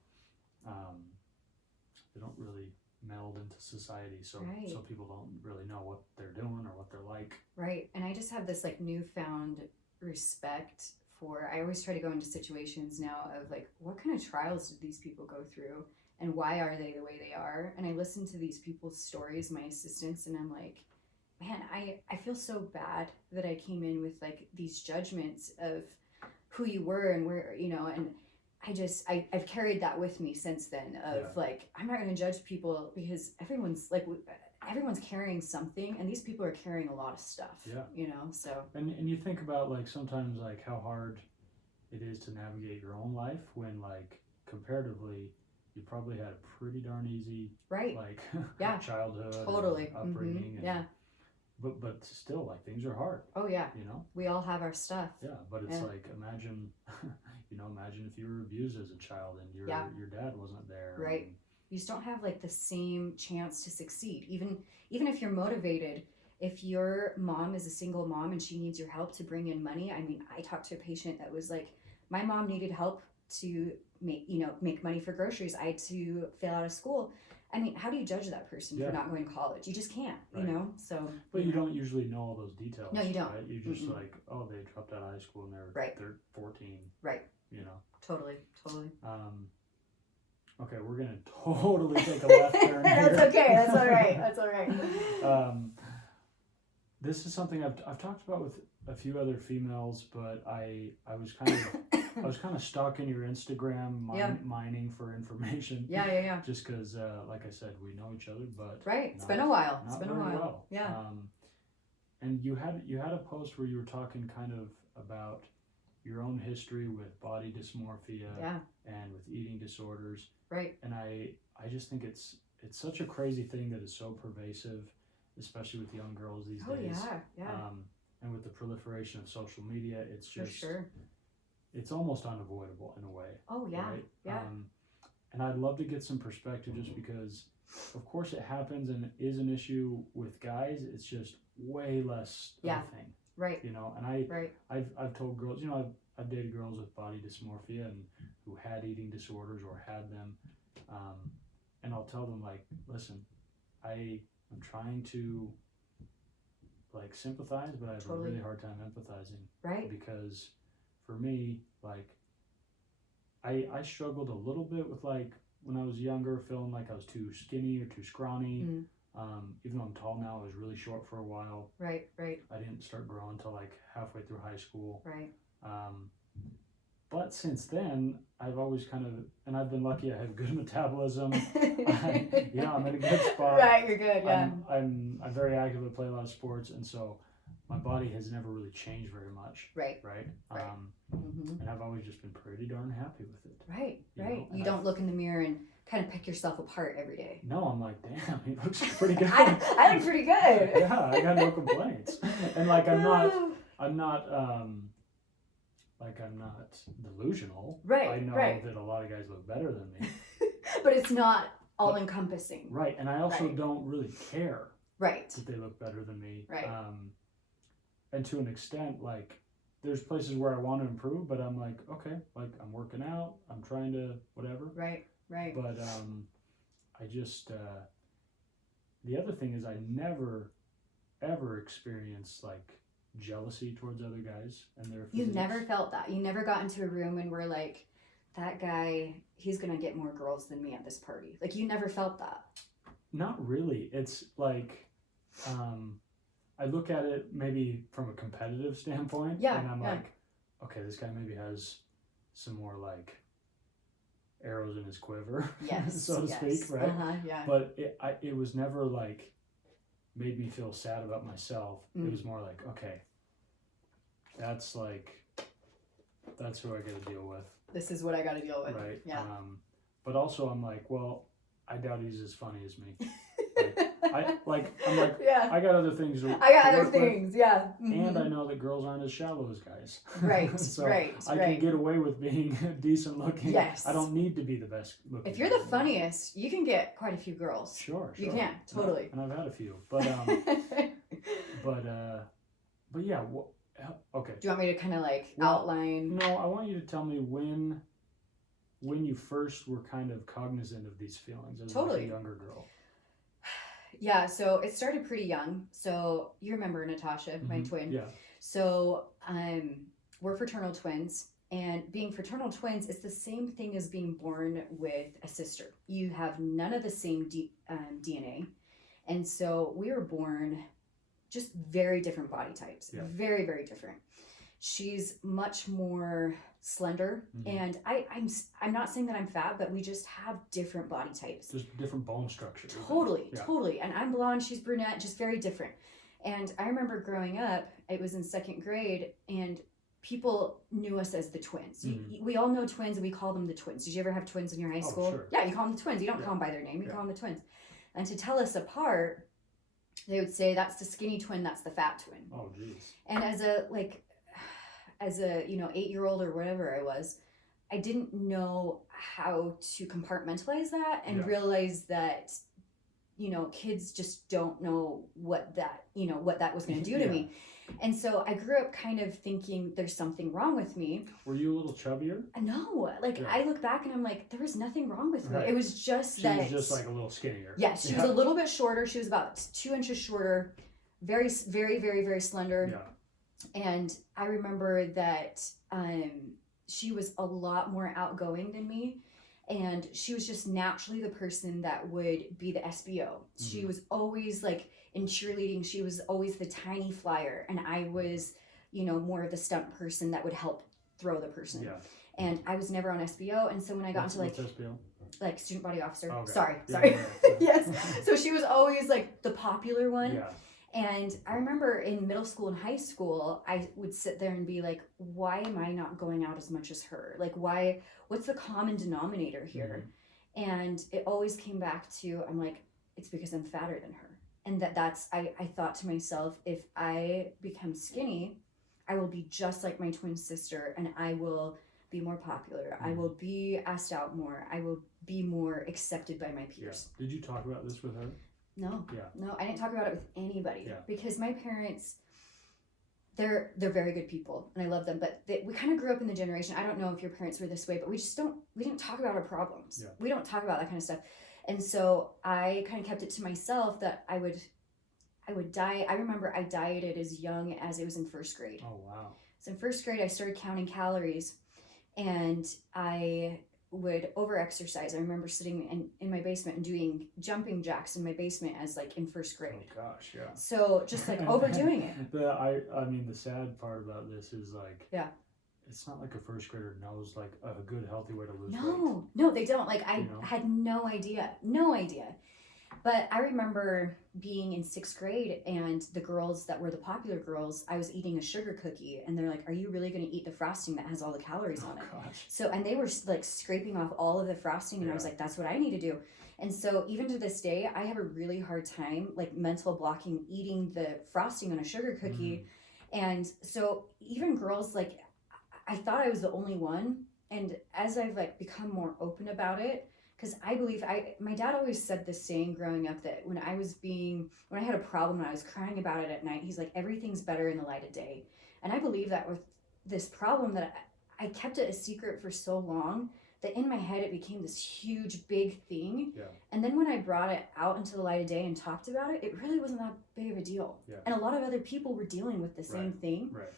meld into society. So people don't really know what they're doing or what they're like. Right. And I just have this like newfound respect for. I always try to go into situations now of like, what kind of trials did these people go through, and why are they the way they are? And I listen to these people's stories, my assistants, and I'm like, man, I feel so bad that I came in with like these judgments of who you were and where, and I've carried that with me since then of like, I'm not going to judge people because everyone's carrying something, and these people are carrying a lot of stuff, so. And you think about like sometimes like how hard it is to navigate your own life when like comparatively you probably had a pretty darn easy childhood, upbringing, but still like things are hard. Oh yeah, we all have our stuff. Yeah, but it's like imagine if you were abused as a child and your dad wasn't there. Right. You just don't have like the same chance to succeed. Even if you're motivated, if your mom is a single mom and she needs your help to bring in money. I mean, I talked to a patient that was like, my mom needed help to make money for groceries. I had to fail out of school. I mean, how do you judge that person for not going to college? You just can't, so. But you don't usually know all those details. No, you don't. Right? You just like, oh, they dropped out of high school and they're 14. Right. Totally. Okay, we're going to totally take a left turn here. That's okay. That's all right. This is something I've talked about with a few other females, but I was kind of stalking your Instagram, mining for information. Yeah. Just because, like I said, we know each other, but it's been a while. Well. Yeah. And you had a post where you were talking kind of about your own history with body dysmorphia and with eating disorders. Right. And I just think it's such a crazy thing that is so pervasive, especially with young girls these days. Yeah. And with the proliferation of social media, it's just for sure. It's almost unavoidable in a way. Oh yeah. Right? Yeah. And I'd love to get some perspective just because of course it happens and it is an issue with guys. It's just way less of a thing. Right. And I've told girls, I've dated girls with body dysmorphia and who had eating disorders or had them. And I'll tell them like, listen, I'm trying to like sympathize, but I have a really hard time empathizing. Right. Because for me, like I struggled a little bit with like when I was younger, feeling like I was too skinny or too scrawny. Even though I'm tall now, I was really short for a while. Right. I didn't start growing until like halfway through high school. Right. But since then, I've always and I've been lucky. I have good metabolism. I'm in a good spot. Right, you're good. Yeah. I'm very active. I play a lot of sports, and so my body has never really changed very much. Right. And I've always just been pretty darn happy with it. Right. You don't look in the mirror and kind of pick yourself apart every day. No, I'm like, damn, he looks pretty good. I look pretty good. Yeah, I got no complaints. And like, I'm not delusional. Right. I know that a lot of guys look better than me. But it's not all encompassing. Right. And I also don't really care. Right. That they look better than me. Right. And to an extent, like, there's places where I want to improve, but I'm like, okay, like I'm working out, I'm trying to whatever. Right. But I just the other thing is I never ever experienced like jealousy towards other guys and their physiques. You never felt that. You never got into a room and were like, that guy, he's gonna get more girls than me at this party. Like, you never felt that? Not really. It's like, I look at it maybe from a competitive standpoint. Yeah, And I'm yeah. like, okay, this guy maybe has some more like arrows in his quiver, Yes, so to speak, right? Yeah. But it was never like made me feel sad about myself. It was more like, okay, that's who I got to deal with. This is what I got to deal with. Right. Yeah. But also I'm like, well, I doubt he's as funny as me. I'm like, Yeah. I got other things. I got other things. Yeah. And I know that girls aren't as shallow as guys. Right. So right. I can get away with being decent looking. Yes. I don't need to be the best looking. If you're the funniest, you can get quite a few girls. Sure. You can, totally. And I've had a few, but yeah. Okay. Do you want me to kind of like outline? No, I want you to tell me when you first were kind of cognizant of these feelings as like a younger girl. Yeah, so it started pretty young. So you remember Natasha, my twin. Yeah. So we're fraternal twins, and being fraternal twins is the same thing as being born with a sister. You have none of the same DNA, and so we were born just very different body types. Yeah. Very, very different. She's much more slender, and I'm not saying that I'm fat, but we just have different body types. Just different bone structure. Totally. And I'm blonde, she's brunette, just very different. And I remember growing up, it was in second grade, and people knew us as the twins. We all know twins, and we call them the twins. Did you ever have twins in your high school? Sure. Yeah, you call them the twins. You don't call them by their name. You call them the twins. And to tell us apart, they would say, that's the skinny twin, that's the fat twin. Oh, geez. And as a 8-year-old or whatever I was, I didn't know how to compartmentalize that and realize that, kids just don't know what that was going to do to me. And so I grew up kind of thinking there's something wrong with me. Were you a little chubbier? No, I look back and I'm like, there was nothing wrong with me. Right. It was just she that. was just like a little skinnier. Yes, she was a little bit shorter. She was about 2 inches shorter, very, very, very, very slender. Yeah. And I remember that she was a lot more outgoing than me. And she was just naturally the person that would be the SBO. She was always like in cheerleading, she was always the tiny flyer. And I was, more of the stunt person that would help throw the person. Yeah. And I was never on SBO. And so when I got into what's SBO? Like student body officer. Okay. Sorry. Yeah. Yes. So she was always like the popular one. Yeah. And I remember in middle school and high school, I would sit there and be like, why am I not going out as much as her? Like, what's the common denominator here? And it always came back to, I'm like, it's because I'm fatter than her. And I thought to myself, if I become skinny, I will be just like my twin sister, and I will be more popular. I will be asked out more. I will be more accepted by my peers. Yeah. Did you talk about this with her? No. Yeah. No, I didn't talk about it with anybody because my parents, they're very good people and I love them, but we kind of grew up in the generation. I don't know if your parents were this way, but we didn't talk about our problems. Yeah. We don't talk about that kind of stuff. And so I kind of kept it to myself that I would diet. I remember I dieted as young as it was in first grade. Oh, wow. So in first grade, I started counting calories, and I would over-exercise. I remember sitting in my basement and doing jumping jacks in my basement as like in first grade. Oh gosh, yeah. So just like overdoing it. I mean, the sad part about this is like, it's not like a first grader knows like a good healthy way to lose weight. No, they don't. Like I had no idea. But I remember being in 6th grade, and the girls that were the popular girls, I was eating a sugar cookie, and they're like, are you really going to eat the frosting that has all the calories on it? Gosh. So, and they were like scraping off all of the frosting, and I was like, that's what I need to do. And so even to this day, I have a really hard time like mental blocking eating the frosting on a sugar cookie. And so even girls, like, I thought I was the only one. And as I've like become more open about it, because I believe my dad always said this saying growing up that when I had a problem and I was crying about it at night, he's like, everything's better in the light of day. And I believe that with this problem that I kept it a secret for so long that in my head it became this huge, big thing. Yeah. And then when I brought it out into the light of day and talked about it, it really wasn't that big of a deal. Yeah. And a lot of other people were dealing with the same thing. Right.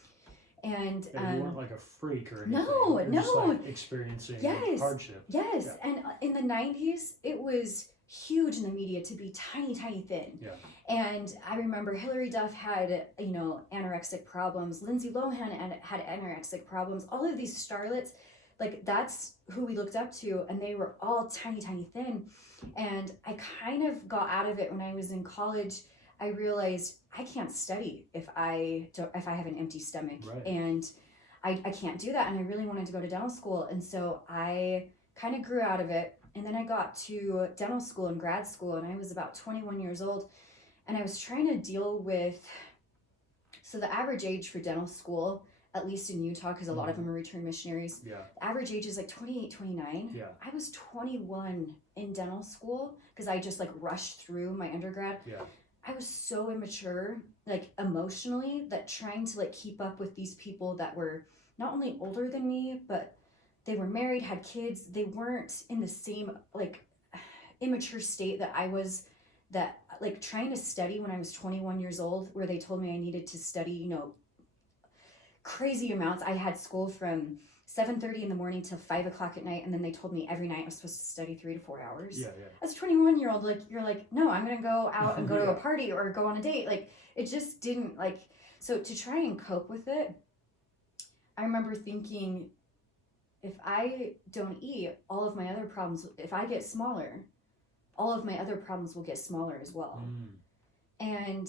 And you weren't like a freak or anything. no, You're just like experiencing hardship. Yes. Yeah. And in the 90s, it was huge in the media to be tiny, tiny thin. Yeah. And I remember Hilary Duff had, anorexic problems. Lindsay Lohan had anorexic problems. All of these starlets, like that's who we looked up to, and they were all tiny, tiny thin. And I kind of got out of it when I was in college. I realized I can't study if I have an empty stomach, right. and I can't do that. And I really wanted to go to dental school, and so I kind of grew out of it. And then I got to dental school and grad school, and I was about 21 years old, and I was trying to deal with. So the average age for dental school, at least in Utah, because a lot of them are return missionaries, yeah. the average age is like 28, 29. Yeah. I was 21 in dental school because I just like rushed through my undergrad. Yeah. I was so immature, like emotionally, that trying to like keep up with these people that were not only older than me, but they were married, had kids. They weren't in the same like immature state that I was, that like trying to study when I was 21 years old, where they told me I needed to study, crazy amounts. I had school from 7:30 in the morning till 5 o'clock at night, and then they told me every night I was supposed to study 3 to 4 hours. Yeah. As a 21-year-old, like you're like, no, I'm gonna go out and go to Yeah. a party or go on a date. Like it just didn't like. So to try and cope with it, I remember thinking, if I don't eat, all of my other problems. If I get smaller, all of my other problems will get smaller as well. And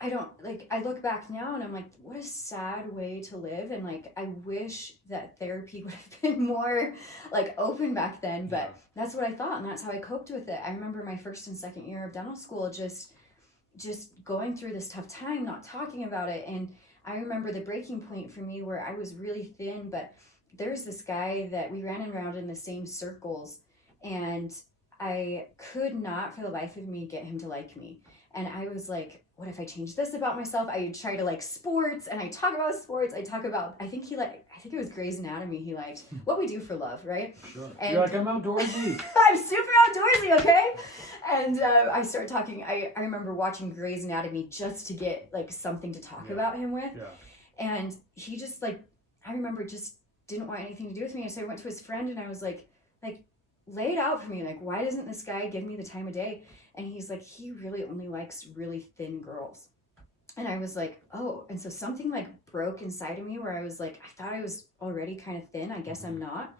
I don't like, I look back now and I'm like, what a sad way to live. And like, I wish that therapy would have been more like open back then, but that's what I thought. And that's how I coped with it. I remember my first and second year of dental school, just going through this tough time, not talking about it. And I remember the breaking point for me where I was really thin, but there's this guy that we ran around in the same circles, and I could not for the life of me get him to like me. And I was like, what if I change this about myself? I try to like sports, and I talk about sports. I think it was Grey's Anatomy he liked. What We Do for Love, right? Sure. And you're like, I'm outdoorsy. I'm super outdoorsy, okay? And I started talking. I remember watching Grey's Anatomy just to get like something to talk about him with. Yeah. And he just like, I remember just didn't want anything to do with me. And so I went to his friend and I was like, lay it out for me. Like, why doesn't this guy give me the time of day? And he's like, he really only likes really thin girls. And I was like, oh. And so something like broke inside of me where I was like, I thought I was already kind of thin. I guess I'm not.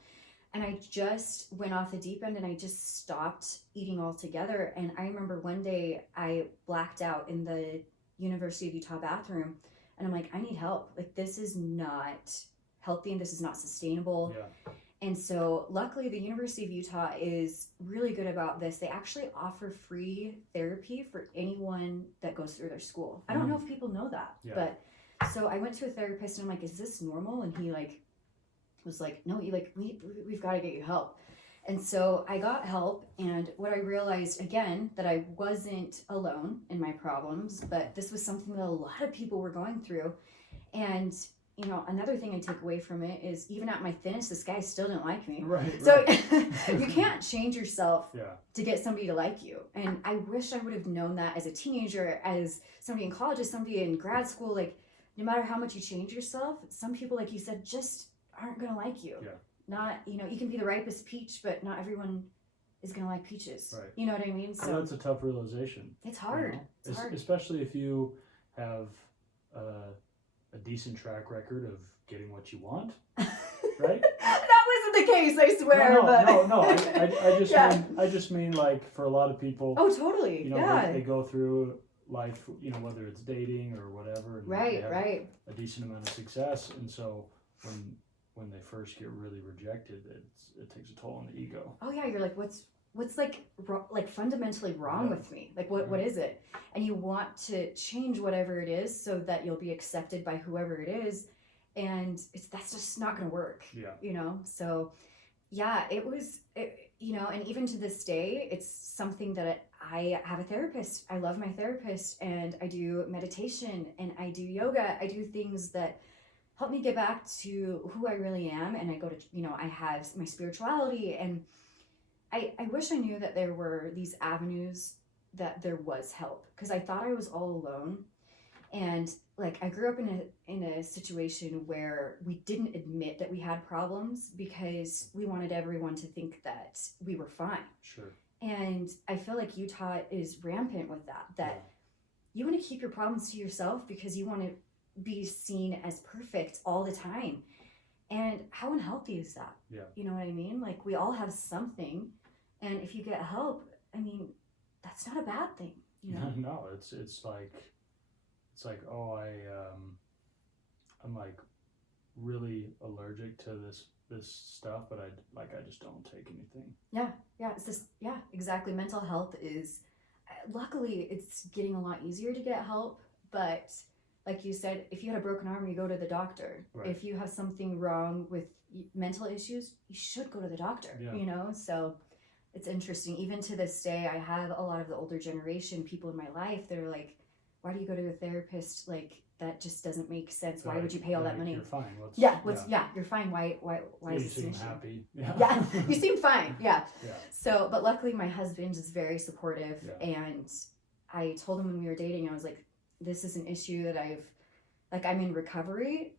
And I just went off the deep end and I just stopped eating altogether. And I remember one day I blacked out in the University of Utah bathroom. And I'm like, I need help. Like, this is not healthy and this is not sustainable. Yeah. And so luckily the University of Utah is really good about this. They actually offer free therapy for anyone that goes through their school. I don't know if people know that, but so I went to a therapist and I'm like, is this normal? And he like was like, no, we've got to get you help. And so I got help, and what I realized again, that I wasn't alone in my problems, but this was something that a lot of people were going through. And another thing I take away from it is, even at my thinnest, this guy still didn't like me. Right. So you can't change yourself Yeah. to get somebody to like you. And I wish I would have known that as a teenager, as somebody in college, as somebody in grad school. Like, no matter how much you change yourself, some people, like you said, just aren't going to like you. Yeah. Not, you can be the ripest peach, but not everyone is going to like peaches. Right. You know what I mean? So Well, that's a tough realization. it's hard. It's hard. Especially if you have a decent track record of getting what you want, right? That wasn't the case, I swear. No. I just mean like, for a lot of people. Oh, totally. They go through life, whether it's dating or whatever, and they have a decent amount of success, and so when they first get really rejected, it takes a toll on the ego. Oh yeah, you're like, what's like fundamentally wrong with me? Like, what is it? And you want to change whatever it is so that you'll be accepted by whoever it is, and that's just not going to work. Yeah. So yeah, it was, and even to this day, it's something that I have a therapist. I love my therapist, and I do meditation and I do yoga. I do things that help me get back to who I really am. And I go to, I have my spirituality, and I wish I knew that there were these avenues, that there was help, because I thought I was all alone. And like I grew up in a situation where we didn't admit that we had problems because we wanted everyone to think that we were fine. Sure. And I feel like Utah is rampant with that you want to keep your problems to yourself because you want to be seen as perfect all the time. And how unhealthy is that? Yeah. You know what I mean? Like we all have something, and if you get help, I mean, that's not a bad thing, you know? No, it's like oh, I'm like really allergic to this stuff, but I just don't take anything. Yeah, it's just exactly. Mental health is luckily it's getting a lot easier to get help, but like you said, if you had a broken arm, you go to the doctor. Right. If you have something wrong with mental issues, you should go to the doctor, you know? So it's interesting. Even to this day, I have a lot of the older generation people in my life that are like, why do you go to a therapist? Like, that just doesn't make sense. Why would you pay all that money? You're fine. You're fine. Why you is this seem an issue? Happy. Yeah, you seem fine. Yeah. Yeah. So, but luckily my husband is very supportive, and I told him when we were dating, I was like, this is an issue that I'm in recovery,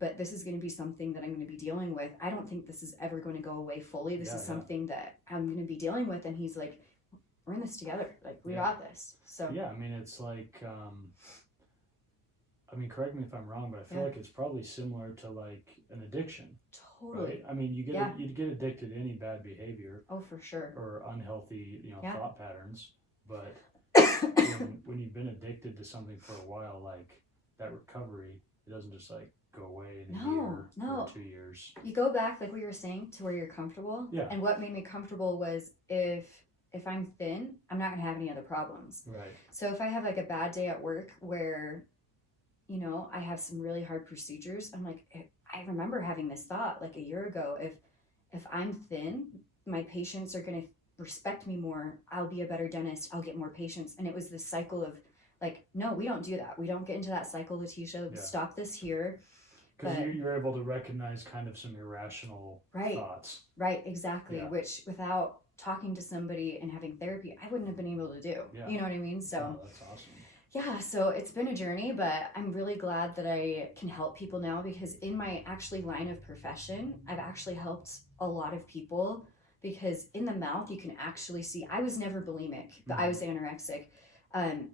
but this is going to be something that I'm going to be dealing with. I don't think this is ever going to go away fully. This is something that I'm going to be dealing with. And he's like, we're in this together. Like, we got this. So, yeah, I mean, it's like, I mean, correct me if I'm wrong, but I feel like it's probably similar to like an addiction. Totally. Right? I mean, you get addicted to any bad behavior. Oh, for sure. Or unhealthy, thought patterns. But when you've been addicted to something for a while, like that recovery, it doesn't just like go away in a year or 2 years. You go back, like we were saying, to where you're comfortable. Yeah. And what made me comfortable was if I'm thin, I'm not gonna have any other problems. Right. So if I have like a bad day at work where, I have some really hard procedures, I'm like, I remember having this thought like a year ago, if I'm thin, my patients are gonna respect me more, I'll be a better dentist, I'll get more patients. And it was this cycle of like, no, we don't do that. We don't get into that cycle, Latecia. Stop this here. Because you're able to recognize kind of some irrational thoughts. Right, exactly. Yeah. Which without talking to somebody and having therapy, I wouldn't have been able to do. Yeah. You know what I mean? So that's awesome. Yeah, so it's been a journey, but I'm really glad that I can help people now, because in my line of profession, I've actually helped a lot of people, because in the mouth you can actually see, I was never bulimic, but I was anorexic.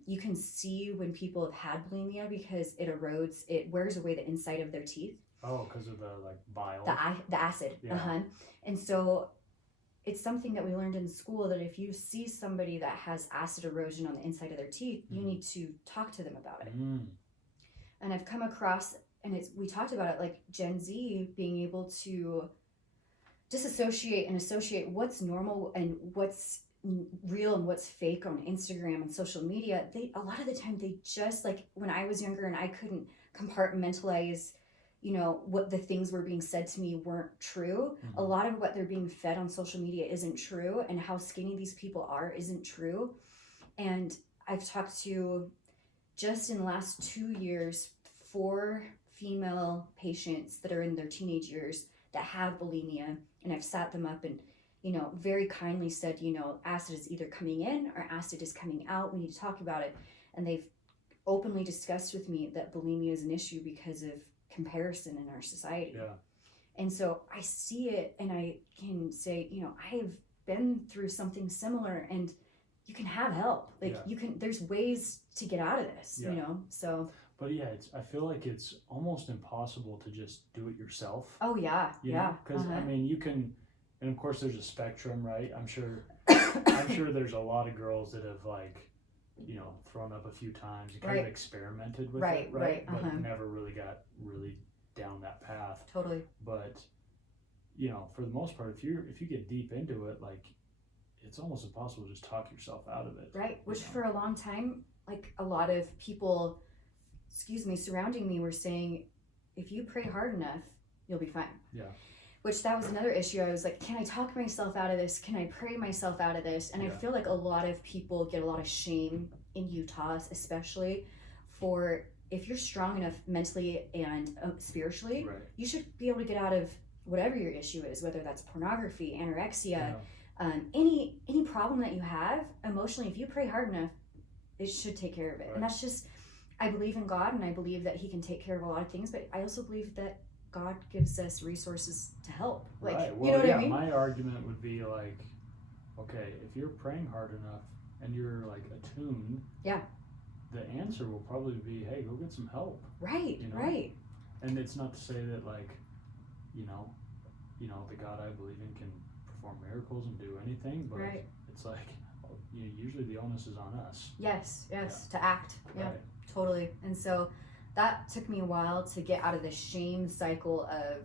You can see when people have had bulimia because it wears away the inside of their teeth. Oh, because of the like bile. The acid. Yeah. And so it's something that we learned in school, that if you see somebody that has acid erosion on the inside of their teeth, you need to talk to them about it. And I've come across, and we talked about it, like Gen Z being able to disassociate and associate what's normal and what's real and what's fake on Instagram and social media. A lot of the time they just, like when I was younger and I couldn't compartmentalize, what the things were being said to me weren't true. A lot of what they're being fed on social media isn't true, and how skinny these people are isn't true. And I've talked to, just in the last 2 years, 4 female patients that are in their teenage years that have bulimia, and I've sat them up and very kindly said, acid is either coming in or acid is coming out. We need to talk about it. And they've openly discussed with me that bulimia is an issue because of comparison in our society. Yeah. And so I see it, and I can say, I have been through something similar, and you can have help. Like there's ways to get out of this, so. But yeah, I feel like it's almost impossible to just do it yourself. Oh yeah. Because I mean, you can, and of course there's a spectrum, right? I'm sure there's a lot of girls that have thrown up a few times and kind of experimented with it, right? But never really got down that path. Totally. But for the most part, if you get deep into it, like it's almost impossible to just talk yourself out of it. Right. Which for a long time, like a lot of people, surrounding me were saying, if you pray hard enough, you'll be fine. Yeah. Which that was another issue. I was like, can I talk myself out of this? Can I pray myself out of this? And I feel like a lot of people get a lot of shame in Utah, especially for, if you're strong enough mentally and spiritually, you should be able to get out of whatever your issue is, whether that's pornography, anorexia, any problem that you have emotionally. If you pray hard enough, it should take care of it. And that's just I believe in God, and I believe that He can take care of a lot of things, but I also believe that God gives us resources to help. Like, right. Well, you know what I mean? My argument would be like, okay, if you're praying hard enough and you're like attuned, Yeah. the answer will probably be, hey, go get some help. Right, you know? right. And it's not to say that like, you know, the God I believe in can perform miracles and do anything, but Right. it's like, usually the onus is on us. Yes, to act. Yeah, Right. totally. And so that took me a while to get out of the shame cycle of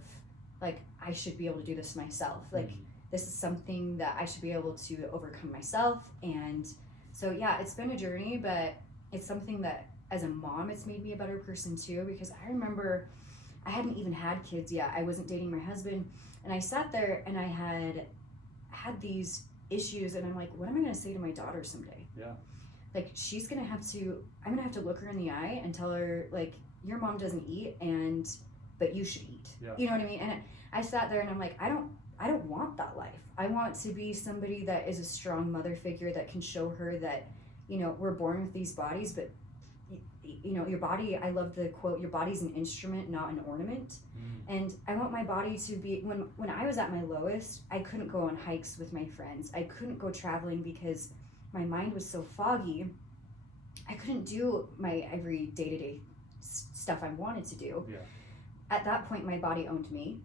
like, I should be able to do this myself. Like, this is something that I should be able to overcome myself. And so, yeah, it's been a journey, but it's something that as a mom, it's made me a better person too, because I remember I hadn't even had kids yet. I wasn't dating my husband. And I sat there and I had these issues, and I'm like, what am I going to say to my daughter someday? Yeah. Like, I'm going to have to look her in the eye and tell her, like, your mom doesn't eat, but you should eat. Yeah. You know what I mean? And I sat there and I'm like, I don't want that life. I want to be somebody that is a strong mother figure that can show her that, we're born with these bodies, but your body, I love the quote, your body's an instrument, not an ornament. And I want my body to be, when I was at my lowest, I couldn't go on hikes with my friends. I couldn't go traveling because my mind was so foggy. I couldn't do my every day-to-day stuff I wanted to do. Yeah. At that point, my body owned me.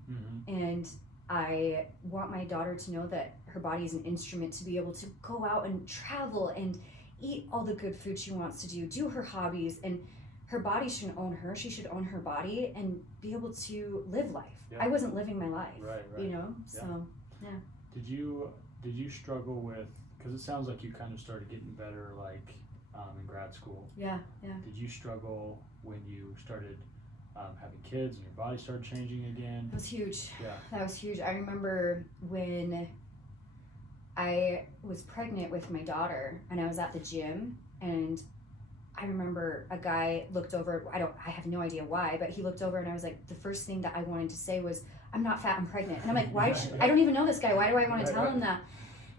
And I want my daughter to know that her body is an instrument to be able to go out and travel and eat all the good food she wants to do her hobbies, and her body shouldn't own her. She should own her body and be able to live life. Yeah. I wasn't living my life, right. So, yeah. Did you struggle with, because it sounds like you kind of started getting better like in grad school. Yeah. Did you struggle when you started having kids and your body started changing again? That was huge. Yeah. That was huge. I remember when I was pregnant with my daughter and I was at the gym, and I remember a guy looked over, I have no idea why, but he looked over and I was like, the first thing that I wanted to say was, I'm not fat, I'm pregnant. And I'm like, I don't even know this guy. Why do I want to tell him that?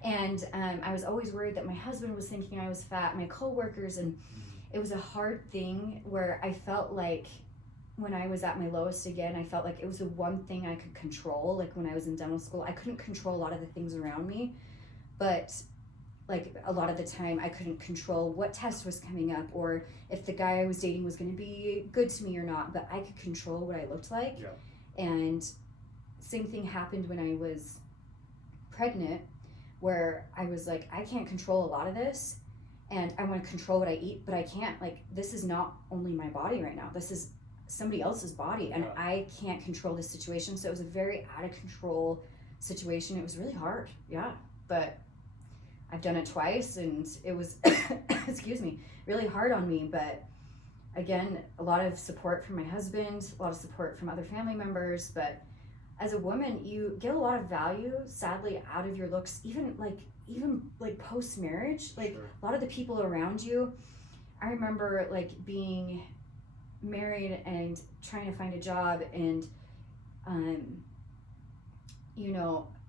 And I was always worried that my husband was thinking I was fat, my coworkers, and it was a hard thing where I felt like when I was at my lowest again, I felt like it was the one thing I could control. Like when I was in dental school, I couldn't control a lot of the things around me, but like a lot of the time I couldn't control what test was coming up or if the guy I was dating was going to be good to me or not, but I could control what I looked like. Yeah. And same thing happened when I was pregnant, where I was like, I can't control a lot of this, and I want to control what I eat, but I can't. Like, this is not only my body right now, this is somebody else's body, and I can't control this situation. So it was a very out of control situation. It was really hard, but I've done it twice, and it was excuse me, really hard on me. But again, a lot of support from my husband, a lot of support from other family members. But as a woman, you get a lot of value, sadly, out of your looks, even post marriage. Like, sure. A lot of the people around you, I remember like being married and trying to find a job, and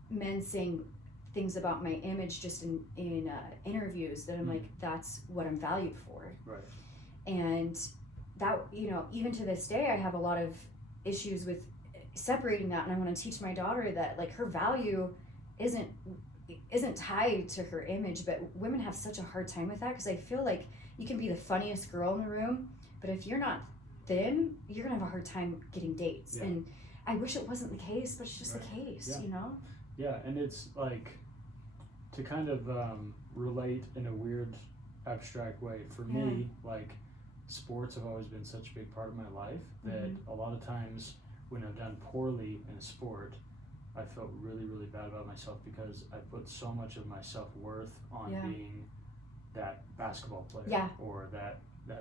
men saying things about my image just in interviews that I'm like, that's what I'm valued for. Right. And that, even to this day, I have a lot of issues with separating that, and I want to teach my daughter that like her value isn't tied to her image. But women have such a hard time with that, because I feel like you can be the funniest girl in the room, but if you're not thin, you're gonna have a hard time getting dates. And I wish it wasn't the case, but it's just the case. Yeah, and it's like, to kind of relate in a weird abstract way, for me, like, sports have always been such a big part of my life that a lot of times when I've done poorly in a sport, I felt really, really bad about myself, because I put so much of my self-worth on being that basketball player or that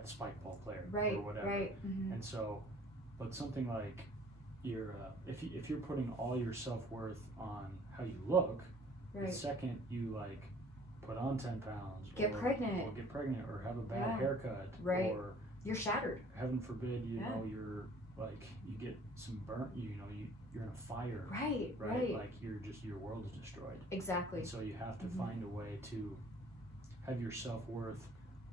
spike ball player or whatever. And so, but something like if you're putting all your self-worth on how you look, the second you like put on 10 pounds get pregnant or have a bad haircut or you're shattered. Heaven forbid, you're like, you get some burnt, you're in a fire. Right. Like your world is destroyed. Exactly. And so you have to find a way to have your self-worth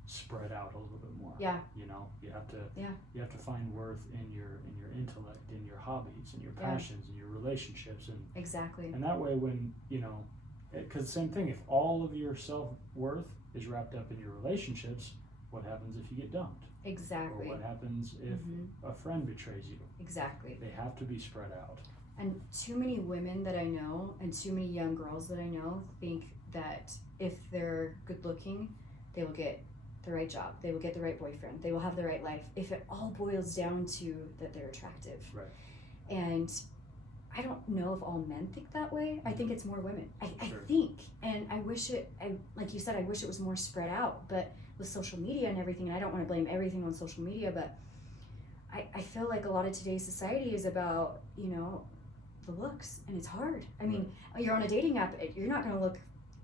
spread out a little bit more. Yeah. You know, you have to Yeah. you have to find worth in your intellect, in your hobbies, in your passions, in your relationships, and Exactly. and that way when, you know, because same thing, if all of your self-worth is wrapped up in your relationships, what happens if you get dumped? Exactly. Or what happens if a friend betrays you? Exactly. They have to be spread out. And too many women that I know and too many young girls that I know think that if they're good looking, they will get the right job, they will get the right boyfriend, they will have the right life, if it all boils down to that they're attractive. Right. And I don't know if all men think that way. I think it's more women. I Sure. think, and I wish like you said, I wish it was more spread out, but with social media and everything, and I don't want to blame everything on social media, but I feel like a lot of today's society is about, you know, the looks, and it's hard. I mean, you're on a dating app, you're not going to look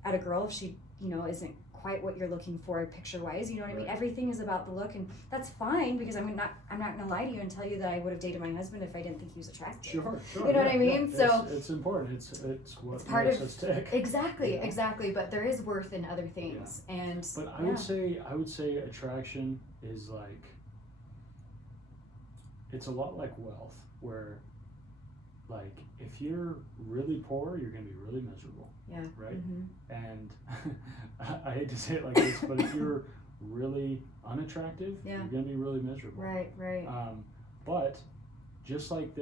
at a girl if she, you know, isn't quite what you're looking for picture wise, you know what I mean? Everything is about the look, and that's fine, because I'm not gonna lie to you and tell you that I would have dated my husband if I didn't think he was attractive. Sure. You know what I mean? So it's important. It's what it's part makes of us tick. exactly, You know? exactly. But there is worth in other things, and But I would say attraction is like, it's a lot like wealth, where like if you're really poor, you're gonna be really miserable. Yeah. Right? Mm-hmm. And I hate to say it like this, but if you're really unattractive, you're gonna be really miserable. Right. But just like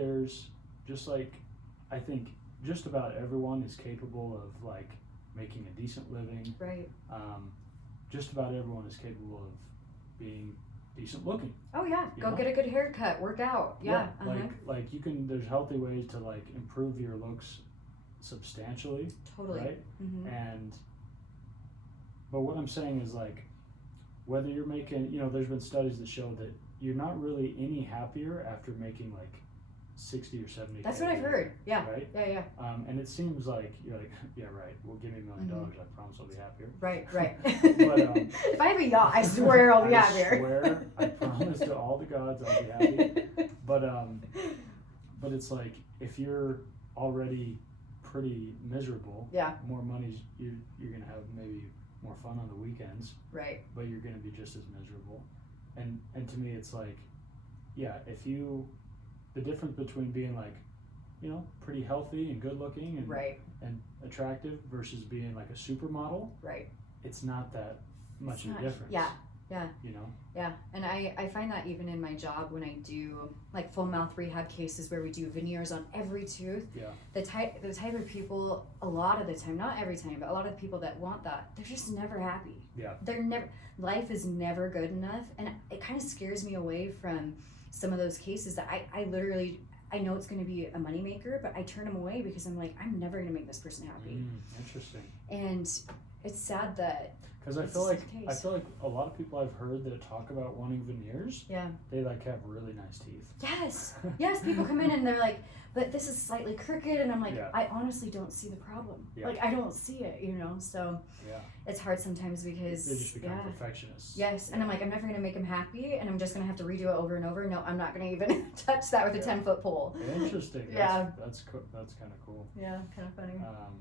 I think just about everyone is capable of like making a decent living. Right. Just about everyone is capable of being decent looking. Oh yeah, go know? get a good haircut, work out. Yeah. Like you can. There's healthy ways to like improve your looks substantially. Totally. Right. Mm-hmm. But what I'm saying is like, whether you're making, you know, there's been studies that show that you're not really any happier after making like 60 or 70. That's what I've heard. Yeah. Right. Yeah. And it seems like you're like, yeah, right. Well, give me $1 million. I promise I'll be happier. Right. But if I have a yacht, I swear I'll be happier. I promise to all the gods I'll be happy. But it's like, if you're already pretty miserable, more money, you're gonna have maybe more fun on the weekends, right? But you're gonna be just as miserable. And to me, it's like, yeah, the difference between being like, you know, pretty healthy and good looking and attractive versus being like a supermodel, right? It's not that much of a difference. Yeah. You know? Yeah, and I find that even in my job when I do like full mouth rehab cases where we do veneers on every tooth. Yeah. The type of people, a lot of the time, not every time, but a lot of the people that want that, they're just never happy. Yeah. Life is never good enough, and it kind of scares me away from some of those cases that I literally, I know it's going to be a moneymaker, but I turn them away because I'm like, I'm never going to make this person happy. Interesting. And it's sad that. Because I feel like a lot of people I've heard that talk about wanting veneers, they like have really nice teeth. Yes, people come in and they're like, but this is slightly crooked, and I'm like, I honestly don't see the problem. Like, I don't see it, you know, so it's hard sometimes because they just become perfectionists. Yes, and I'm like, I'm never going to make them happy, and I'm just going to have to redo it over and over. No, I'm not going to even touch that with a 10-foot pole. Interesting. That's kind of cool. Yeah, kind of funny. Wow.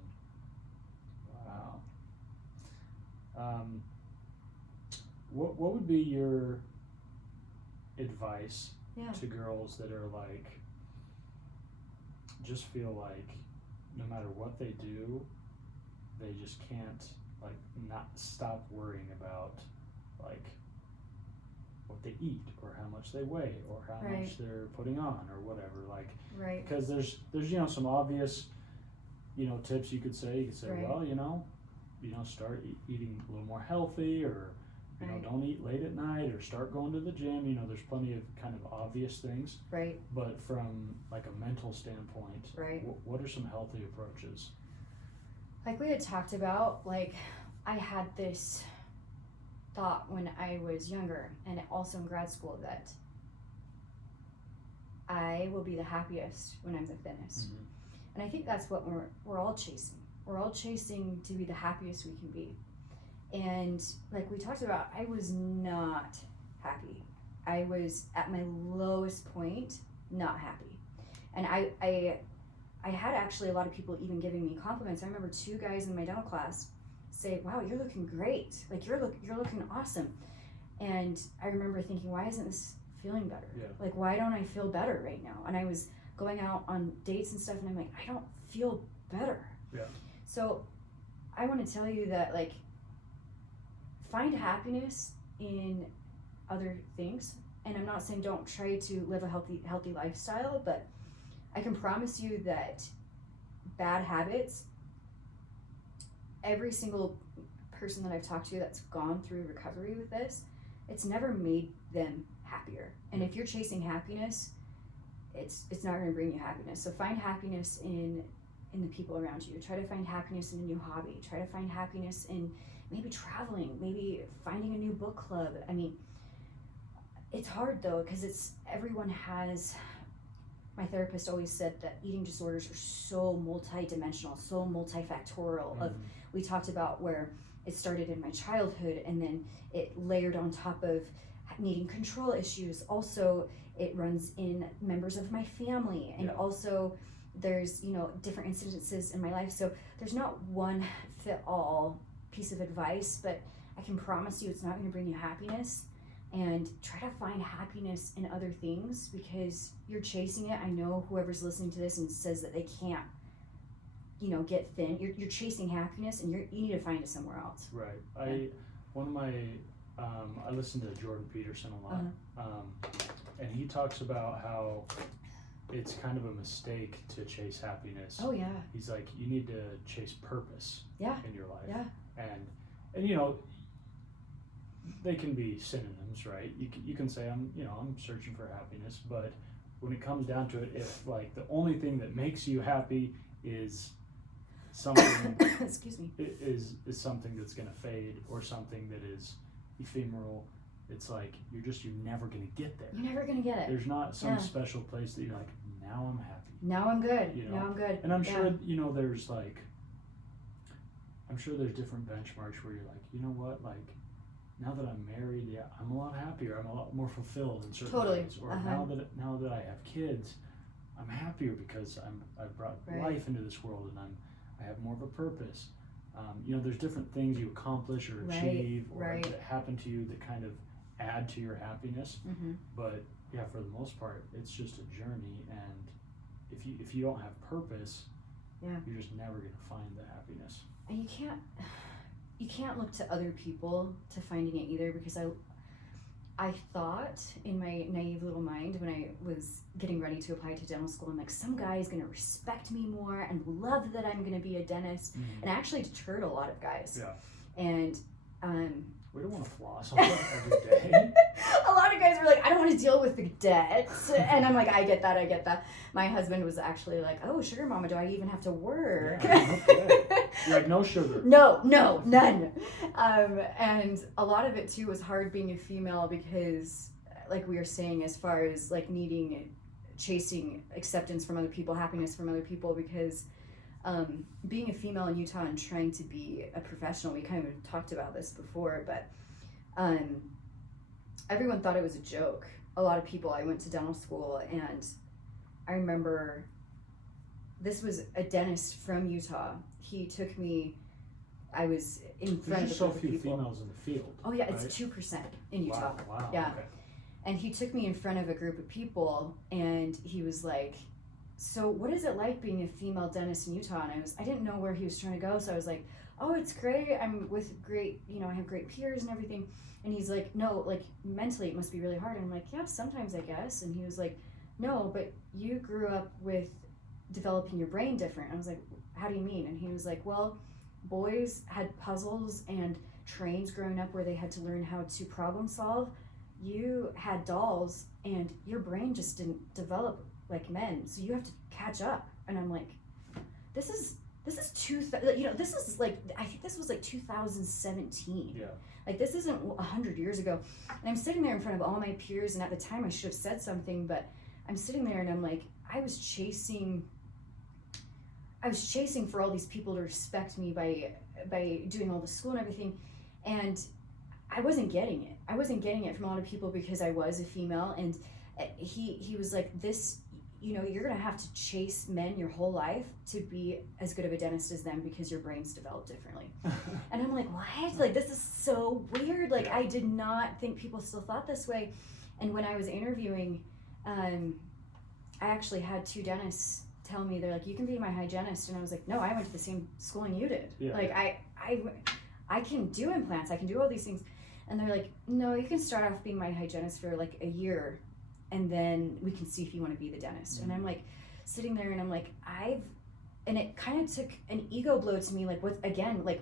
What would be your advice to girls that are like, just feel like no matter what they do, they just can't like not stop worrying about like what they eat or how much they weigh or how much they're putting on or whatever, like, because there's you know, some obvious, you know, tips you could say. You could say, well, you know, start eating a little more healthy, or you know, don't eat late at night, or start going to the gym. You know, there's plenty of kind of obvious things. Right. But from like a mental standpoint, what are some healthy approaches? Like we had talked about, like I had this thought when I was younger and also in grad school that I will be the happiest when I'm the thinnest. And I think that's what we're all chasing. We're all chasing to be the happiest we can be. And like we talked about, I was not happy. I was at my lowest point, not happy. And I had actually a lot of people even giving me compliments. I remember 2 guys in my dental class say, wow, you're looking great. Like you're looking awesome. And I remember thinking, why isn't this feeling better? Yeah. Like, why don't I feel better right now? And I was going out on dates and stuff, and I'm like, I don't feel better. Yeah. So I want to tell you that, like, find happiness in other things. And I'm not saying don't try to live a healthy lifestyle, but I can promise you that bad habits, every single person that I've talked to that's gone through recovery with this, it's never made them happier. And if you're chasing happiness, it's not going to bring you happiness. So find happiness in the people around you. Try to find happiness in a new hobby. Try to find happiness in maybe traveling, maybe finding a new book club. I mean, it's hard though, because everyone has, my therapist always said that eating disorders are so multi-dimensional, so multifactorial. We talked about where it started in my childhood, and then it layered on top of needing control issues. Also, it runs in members of my family, and also there's, different incidences in my life. So there's not one fit all piece of advice, but I can promise you it's not going to bring you happiness. And try to find happiness in other things, because you're chasing it. I know whoever's listening to this and says that they can't, get thin. You're chasing happiness, and you need to find it somewhere else. Right. I listen to Jordan Peterson a lot, and he talks about how it's kind of a mistake to chase happiness. Oh yeah. He's like, you need to chase purpose in your life. Yeah. And they can be synonyms, right? You can say I'm searching for happiness, but when it comes down to it, if like the only thing that makes you happy is something excuse me, is something that's going to fade, or something that is ephemeral, it's like you're never going to get there. You're never going to get it. There's not some special place that you're like, now I'm happy. Now I'm good. Now I'm good. And I'm sure there's like, I'm sure there's different benchmarks where you're like, you know what, like, now that I'm married, I'm a lot happier. I'm a lot more fulfilled in certain ways. Or now that I have kids, I'm happier because I've brought life into this world, and I have more of a purpose. There's different things you accomplish or achieve or that happen to you that kind of add to your happiness. But for the most part, it's just a journey. And if you don't have purpose, you're just never going to find the happiness. And you can't look to other people to finding it either, because I thought in my naive little mind when I was getting ready to apply to dental school, I'm like, some guy is going to respect me more and love that I'm going to be a dentist. And I actually deterred a lot of guys. Yeah. And we don't want to floss on every day. A lot of guys were like, I don't want to deal with the debt. And I'm like, I get that. My husband was actually like, oh, sugar mama, do I even have to work? Yeah, okay. You're like, no sugar. No, none. And a lot of it too was hard being a female, because like we were saying, as far as like chasing acceptance from other people, happiness from other people, because being a female in Utah and trying to be a professional, we kind of talked about this before, but everyone thought it was a joke. A lot of people, I went to dental school, and I remember this was a dentist from Utah. He took me, I was in front of a group of people. There's so few females in the field. Oh yeah, it's 2% in Utah. Wow. Yeah. Okay. And he took me in front of a group of people, and he was like, so what is it like being a female dentist in Utah? And I didn't know where he was trying to go, so I was like, oh, it's great. I'm with great, I have great peers and everything. And he's like, no, like mentally it must be really hard. And I'm like, yeah, sometimes I guess. And he was like, no, but you grew up with developing your brain different. I was like, how do you mean? And he was like, well, boys had puzzles and trains growing up where they had to learn how to problem solve. You had dolls, and your brain just didn't develop like men, so you have to catch up. And I'm like, this is this is like, I think this was like 2017. Yeah. Like, this isn't 100 years ago. And I'm sitting there in front of all my peers, and at the time I should have said something, but I'm sitting there and I'm like, I was chasing for all these people to respect me by doing all the school and everything, and I wasn't getting it. I wasn't getting it from a lot of people because I was a female, and he was like, this, you're going to have to chase men your whole life to be as good of a dentist as them because your brain's developed differently. And I'm like, what? Like, this is so weird. Like, I did not think people still thought this way. And when I was interviewing, I actually had 2 dentists tell me, they're like, you can be my hygienist. And I was like, no, I went to the same schooling you did. Like, I can do implants. I can do all these things. And they're like, no, you can start off being my hygienist for like a year, and then we can see if you want to be the dentist. And I'm like sitting there and I'm like, and it kind of took an ego blow to me. Like,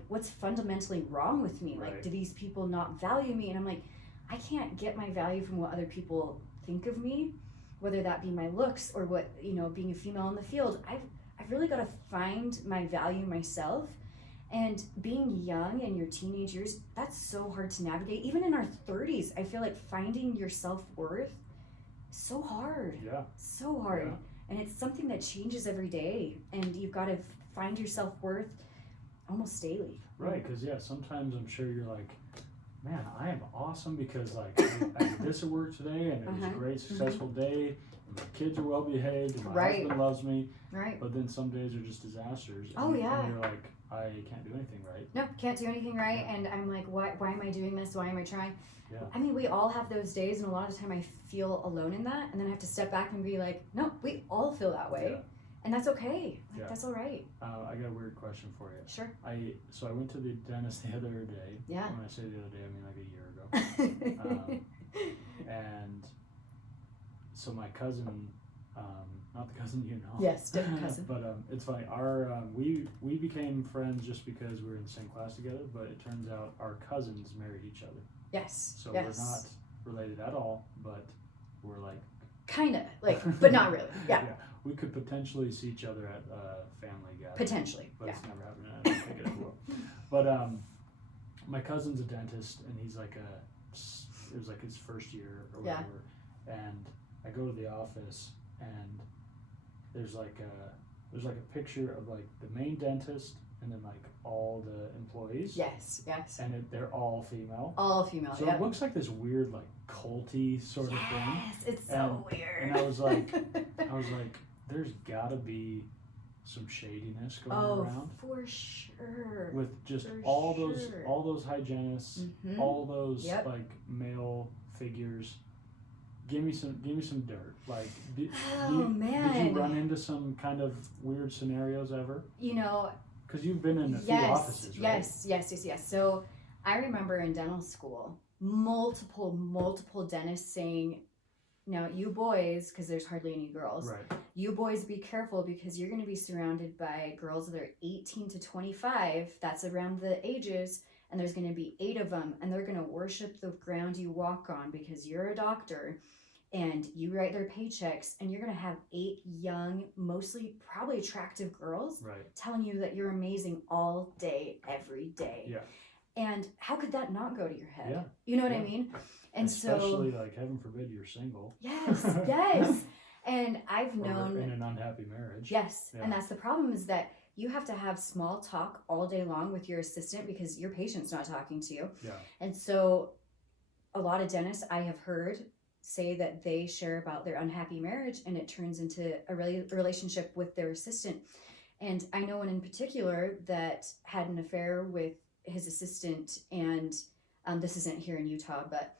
what's fundamentally wrong with me? Like, do these people not value me? And I'm like, I can't get my value from what other people think of me, whether that be my looks or what, being a female in the field. I've really got to find my value myself. And being young in your teenage years, that's so hard to navigate. Even in our 30s, I feel like finding your self-worth is so hard. Yeah. So hard. Yeah. And it's something that changes every day. And you've got to find your self-worth almost daily. Right, because, sometimes I'm sure you're like, man, I am awesome because, like, I did this at work today, and it was a great, successful day, and my kids are well-behaved, and my husband loves me. Right. But then some days are just disasters. And you're like, I can't do anything right. No, can't do anything right. And I'm like, why am I doing this? Why am I trying? Yeah. I mean, we all have those days, and a lot of the time I feel alone in that, and then I have to step back and be like, no, we all feel that way. Yeah. And that's okay. Like, that's all right. I got a weird question for you. Sure. So I went to the dentist the other day. Yeah. When I say the other day, I mean like a year ago. And so my cousin, not the cousin you know. Yes, different cousin. But it's funny. We became friends just because we were in the same class together. But it turns out our cousins married each other. Yes. So we're not related at all, but we're like. Kinda, but not really. Yeah. We could potentially see each other at family gatherings. Potentially. But it's never happened. I don't think it ever will. But my cousin's a dentist, and he's like it was like his first year or whatever. And I go to the office, and there's like a picture of like the main dentist and then like all the employees. Yes. And they're all female. All female. So it looks like this weird like culty sort of thing. Yes, it's so weird. And I was like, there's gotta be some shadiness going around. For sure. With just all those hygienists, all those like male figures. Give me some dirt. Like, did you run into some kind of weird scenarios ever? Because you've been in a few offices, right? Yes. So I remember in dental school, multiple dentists saying, now you boys, because there's hardly any girls, you boys be careful because you're going to be surrounded by girls that are 18 to 25. That's around the ages. And there's going to be 8 of them, and they're going to worship the ground you walk on because you're a doctor and you write their paychecks, and you're going to have 8 young, mostly probably attractive girls telling you that you're amazing all day, every day. Yeah. And how could that not go to your head? Yeah. You know what I mean? And especially like, heaven forbid you're single. Yes. And I've known. Or in an unhappy marriage. Yes. Yeah. And that's the problem, is that you have to have small talk all day long with your assistant because your patient's not talking to you. Yeah. And so a lot of dentists I have heard say that they share about their unhappy marriage, and it turns into a relationship with their assistant. And I know one in particular that had an affair with his assistant, and this isn't here in Utah, but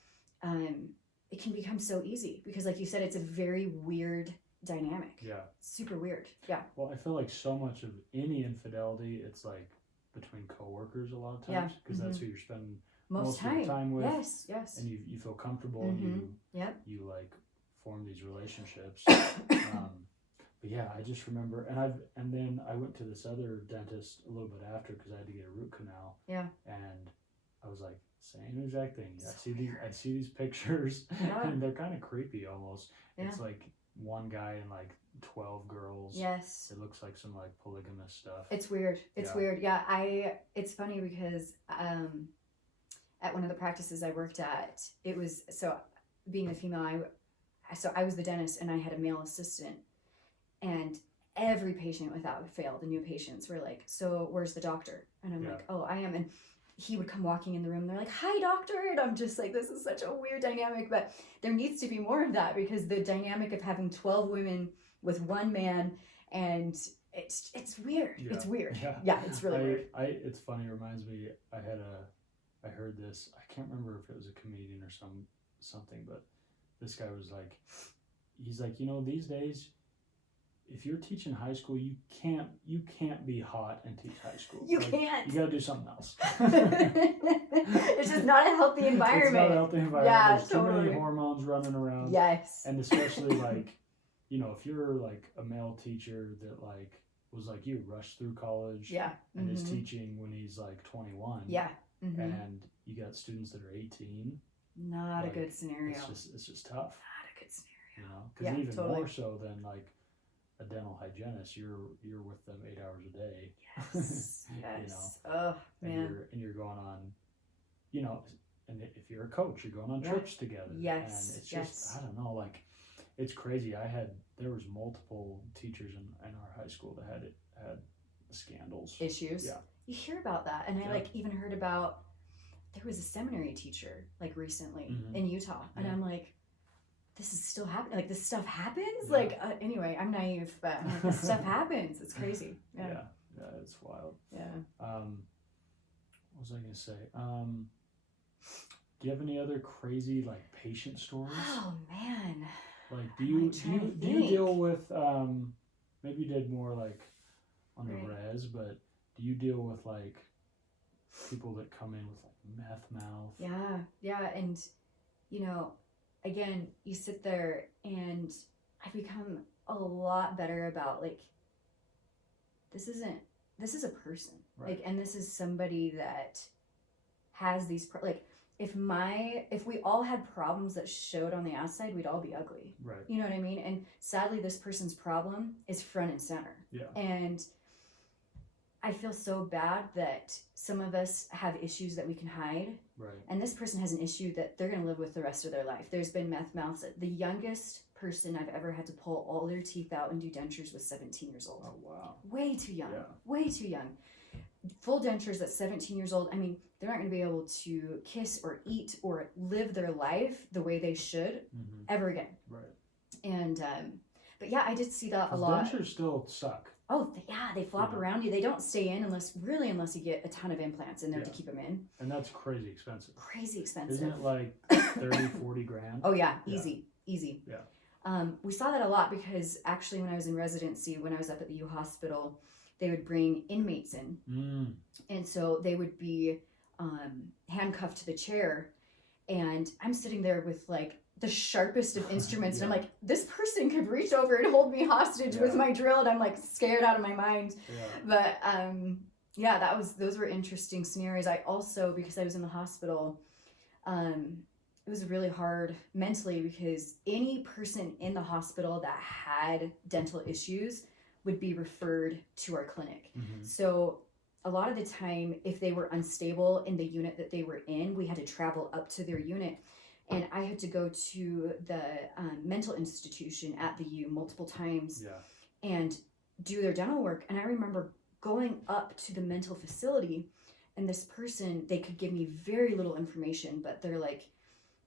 it can become so easy because, like you said, it's a very weird dynamic. Yeah. Super weird. Yeah. Well, I feel like so much of any infidelity, it's like between coworkers a lot of times, because that's who you're spending most of your time with. Yes. And you feel comfortable, and you like form these relationships. But yeah, I just remember, and then I went to this other dentist a little bit after because I had to get a root canal. Yeah. And I was like, same exact thing. I see these pictures, and they're kind of creepy almost. Yeah. It's like one guy and like 12 girls. Yes. It looks like some like polygamous stuff. It's weird. It's weird. Yeah. It's funny because at one of the practices I worked at, it was, so being a female, I was the dentist and I had a male assistant, and every patient without fail, the new patients were like, so where's the doctor? And I'm like, oh, I am. And he would come walking in the room and they're like, hi, doctor. And I'm just like, this is such a weird dynamic, but there needs to be more of that, because the dynamic of having 12 women with one man, and it's weird. Yeah. It's weird. Yeah. Yeah, it's really weird. It's funny. It reminds me. I heard this. I can't remember if it was a comedian or something, but this guy was like, he's like, these days, if you're teaching high school, you can't be hot and teach high school. You can't. You got to do something else. It's just not a healthy environment. It's not a healthy environment. Yeah, There's totally. too many hormones running around. Yes. And especially like, if you're like a male teacher that like was like you, rushed through college. Yeah. And is teaching when he's like 21. Yeah. And you got students that are 18. Not a good scenario. It's just tough. Not a good scenario. Because even totally. More so than like a dental hygienist, you're with them 8 hours a day. Yes. Yes. Oh man. And you're going on, and if you're a coach, you're going on trips together. Yes. And it's just I don't know, like it's crazy. There was multiple teachers in our high school that had scandals. Issues. Yeah. You hear about that, and I even heard about there was a seminary teacher like recently in Utah, and I'm like, this is still happening. Like this stuff happens. Yeah. Like anyway, I'm naive, but I'm like, this stuff happens. It's crazy. Yeah, it's wild. Yeah. What was I gonna say? Do you have any other crazy like patient stories? Oh man. Like do you deal with maybe you did more like on the res, but do you deal with like people that come in with like meth mouth? Yeah, and again, you sit there and I've become a lot better about like this is a person, like, and this is somebody that has these like if we all had problems that showed on the outside, we'd all be ugly, right? You know what I mean? And sadly, this person's problem is front and center. Yeah. And I feel so bad that some of us have issues that we can hide. Right. And this person has an issue that they're going to live with the rest of their life. There's been meth mouths. The youngest person I've ever had to pull all their teeth out and do dentures was 17 years old. Oh, wow. Way too young. Yeah. Way too young. Full dentures at 17 years old. I mean, they're not going to be able to kiss or eat or live their life the way they should ever again. Right. And, but yeah, I did see that a lot. Dentures still suck. Oh, they flop around you. They don't stay in unless you get a ton of implants in there to keep them in. And that's crazy expensive. Crazy expensive. Isn't it like 30, 40 grand? Oh, yeah. Easy. Yeah. We saw that a lot because actually when I was in residency, when I was up at the U Hospital, they would bring inmates in. And so they would be handcuffed to the chair. And I'm sitting there with like the sharpest of instruments. And I'm like, this person could reach over and hold me hostage with my drill. And I'm like scared out of my mind. But those were interesting scenarios. I also, because I was in the hospital, it was really hard mentally because any person in the hospital that had dental issues would be referred to our clinic. So a lot of the time, if they were unstable in the unit that they were in, we had to travel up to their unit. And I had to go to the mental institution at the U multiple times and do their dental work. And I remember going up to the mental facility, and this person, they could give me very little information, but they're like,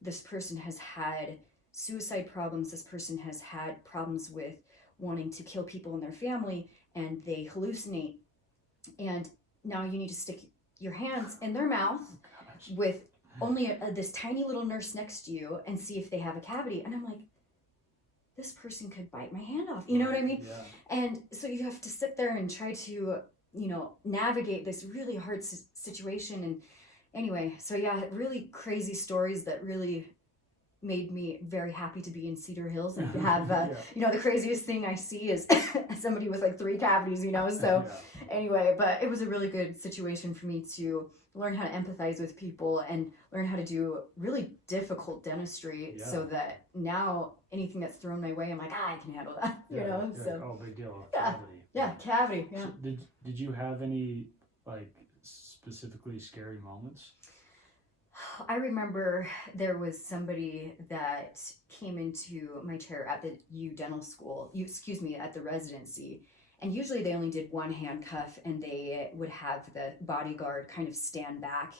this person has had suicide problems. This person has had problems with wanting to kill people in their family, and they hallucinate. And now you need to stick your hands in their mouth with only this tiny little nurse next to you and see if they have a cavity. And I'm like, this person could bite my hand off. You know what I mean? Yeah. And so you have to sit there and try to, navigate this really hard situation. And anyway, so yeah, really crazy stories that really made me very happy to be in Cedar Hills and have, the craziest thing I see is somebody with like 3 cavities, so anyway, but it was a really good situation for me to learn how to empathize with people and learn how to do really difficult dentistry so that now anything that's thrown my way, I'm like, I can handle that, so. Oh, big deal. Cavity. So did you have any like specifically scary moments? I remember there was somebody that came into my chair at the dental school, at the residency. And usually they only did one handcuff and they would have the bodyguard kind of stand back.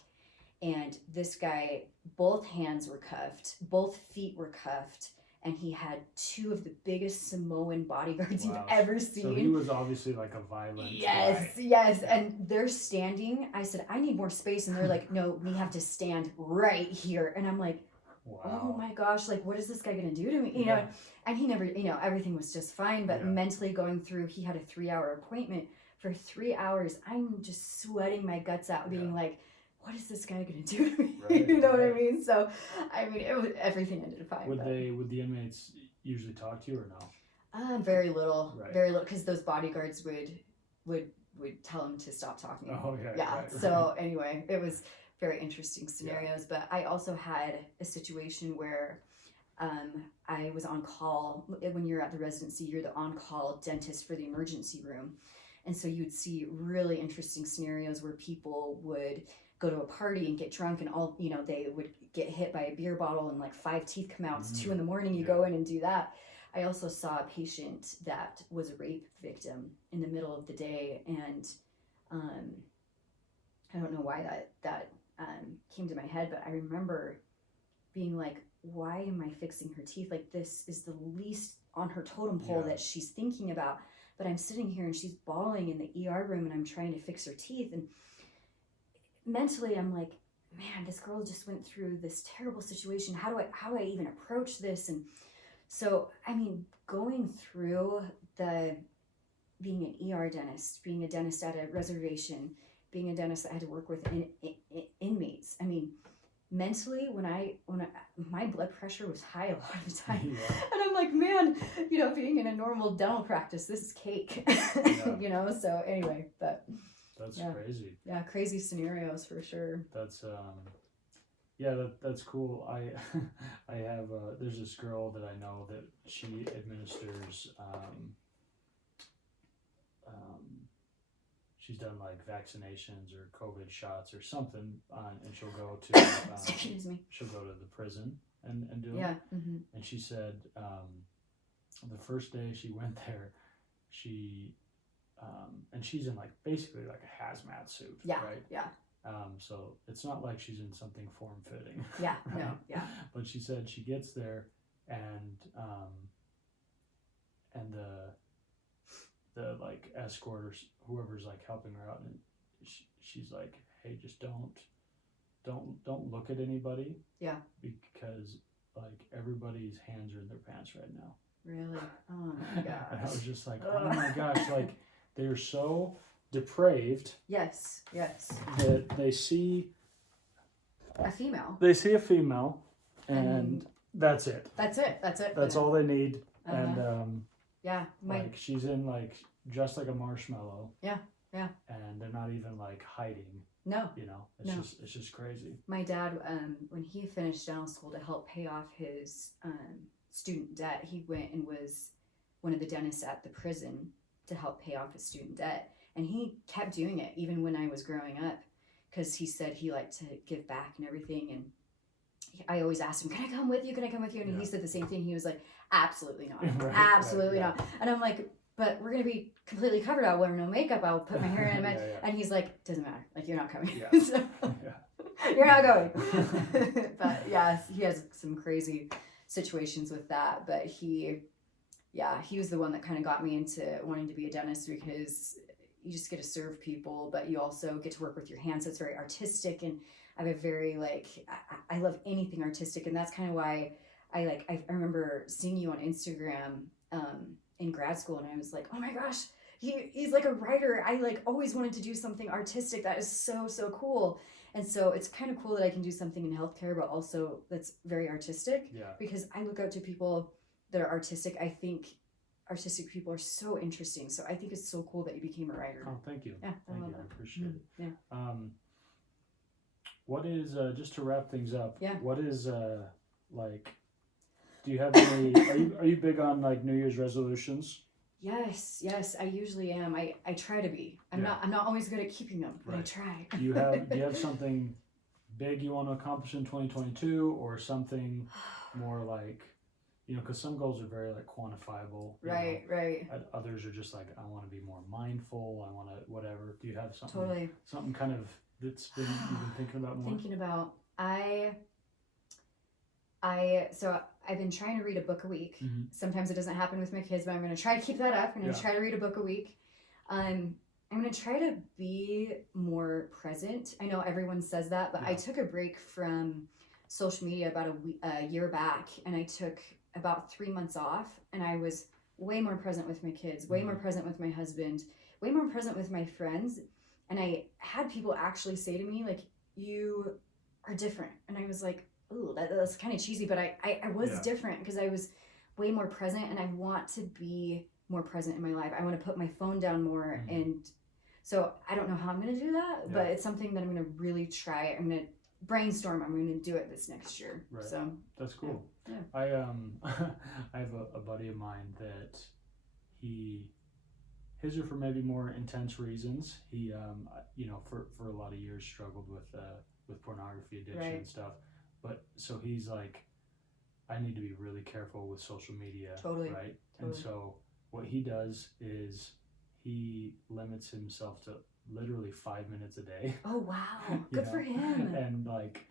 And this guy, both hands were cuffed, both feet were cuffed, and he had two of the biggest Samoan bodyguards Wow. you've ever seen. So he was obviously like a violent Yes, guy. yes. And they're standing. I said, I need more space. And they're like, no, we have to stand right here. And I'm like, Wow. oh my gosh, like, what is this guy going to do to me? You Yeah. know, and he never, everything was just fine. But Yeah. mentally going through, he had a 3-hour appointment. For 3 hours, I'm just sweating my guts out, being like, what is this guy going to do to me? Right, You know what I right. mean? So, I mean, everything ended fine. Would but- the inmates usually talk to you or no? Very little, Right. very little, because those bodyguards would tell him to stop talking. Oh yeah. Yeah. Right, So anyway, it was very interesting scenarios. But I also had a situation where I was on call. When you're at the residency, you're the on-call dentist for the emergency room, and so you'd see really interesting scenarios where people would go to a party and get drunk, and all they would get hit by a beer bottle and like 5 teeth come out. It's 2 a.m. You Yeah. go in and do that. I also saw a patient that was a rape victim in the middle of the day, and I don't know why that came to my head, but I remember being like, why am I fixing her teeth? Like, this is the least on her totem pole Yeah. that she's thinking about, but I'm sitting here and she's bawling in the ER room and I'm trying to fix her teeth, and mentally I'm like, man, this girl just went through this terrible situation. How do I even approach this? And so, I mean, going through being an ER dentist, being a dentist at a reservation, being a dentist that had to work with inmates. I mean, mentally, when my blood pressure was high a lot of the time, Yeah. and I'm like, man, being in a normal dental practice, this is cake. Yeah. So anyway, but That's Yeah. crazy. yeah, crazy scenarios for sure. That's that's cool. I have there's this girl that I know that she administers she's done like vaccinations or COVID shots or something and she'll go to Excuse me. she'll go to the prison and do it. Yeah. Mm-hmm. And she said the first day she went there, she and she's in like basically like a hazmat suit, Yeah. right? Yeah. So it's not like she's in something form-fitting. Yeah. Right? No. Yeah. But she said she gets there and the like escort or whoever's like helping her out, and she's like, hey, just don't look at anybody. Yeah. Because like everybody's hands are in their pants right now. Really? Oh my And I gosh. was just like, oh my gosh, like they're so depraved Yes. Yes. that they see A female. a female and And that's it. That's it. That's it. That's all they need. Uh-huh. And Yeah. like she's in like just like a marshmallow. Yeah, yeah. And they're not even like hiding, No. It's No. it's just crazy. My dad, when he finished dental school to help pay off his student debt, he went and was one of the dentists at the prison to help pay off his student debt. And he kept doing it even when I was growing up, because he said he liked to give back and everything. And I always asked him, can I come with you? Can I come with you? And Yeah. he said the same thing. He was like, absolutely not. Right, Absolutely right, not. And I'm like, but we're going to be completely covered. I'll wear no makeup. I'll put my hair in. Yeah, yeah. And he's like, doesn't matter. Like, you're not coming. Yeah. So, Yeah. you're not going. But yeah, he has some crazy situations with that. But he was the one that kind of got me into wanting to be a dentist, because you just get to serve people, but you also get to work with your hands. So it's very artistic. And I have a very I love anything artistic. And that's kind of why I remember seeing you on Instagram in grad school, and I was like, oh my gosh, he's like a writer. I always wanted to do something artistic. That is so cool. And so it's kind of cool that I can do something in healthcare, but also that's very artistic, Yeah. because I look up to people that are artistic. I think artistic people are so interesting. So I think it's so cool that you became a writer. Oh, thank you. Yeah, I Thank love you. I that. appreciate it. Yeah. What is just to wrap things up? Yeah. What is like? Do you have any? Are you big on like New Year's resolutions? Yes, I usually am. I try to be. I'm Yeah. not always good at keeping them, but I Right. try. Do you have something big you want to accomplish in 2022, or something more like, because some goals are very like quantifiable. Right. And others are just like, I want to be more mindful. I want to whatever. Do you have something? Totally. Something kind of that's been you've been thinking about more? Thinking about I've been trying to read a book a week. Mm-hmm. Sometimes it doesn't happen with my kids, but I'm going to try to keep that up. I'm going to try to read a book a week. I'm going to try to be more present. I know everyone says that, but I took a break from social media about a year back, and I took about 3 months off, and I was way more present with my kids, way more present with my husband, way more present with my friends. And I had people actually say to me, like, you are different. And I was like, ooh, that's kind of cheesy, but I was different because I was way more present, and I want to be more present in my life. I want to put my phone down more. And so I don't know how I'm going to do that, but it's something that I'm going to really try. I'm going to brainstorm. I'm going to do it this next year. Right. So that's cool. Yeah. I I have a buddy of mine that his are for maybe more intense reasons. He for a lot of years struggled with pornography addiction and stuff. But so he's like, I need to be really careful with social media. Totally. Right. And so what he does is he limits himself to literally 5 minutes a day. Oh wow, good for him. And like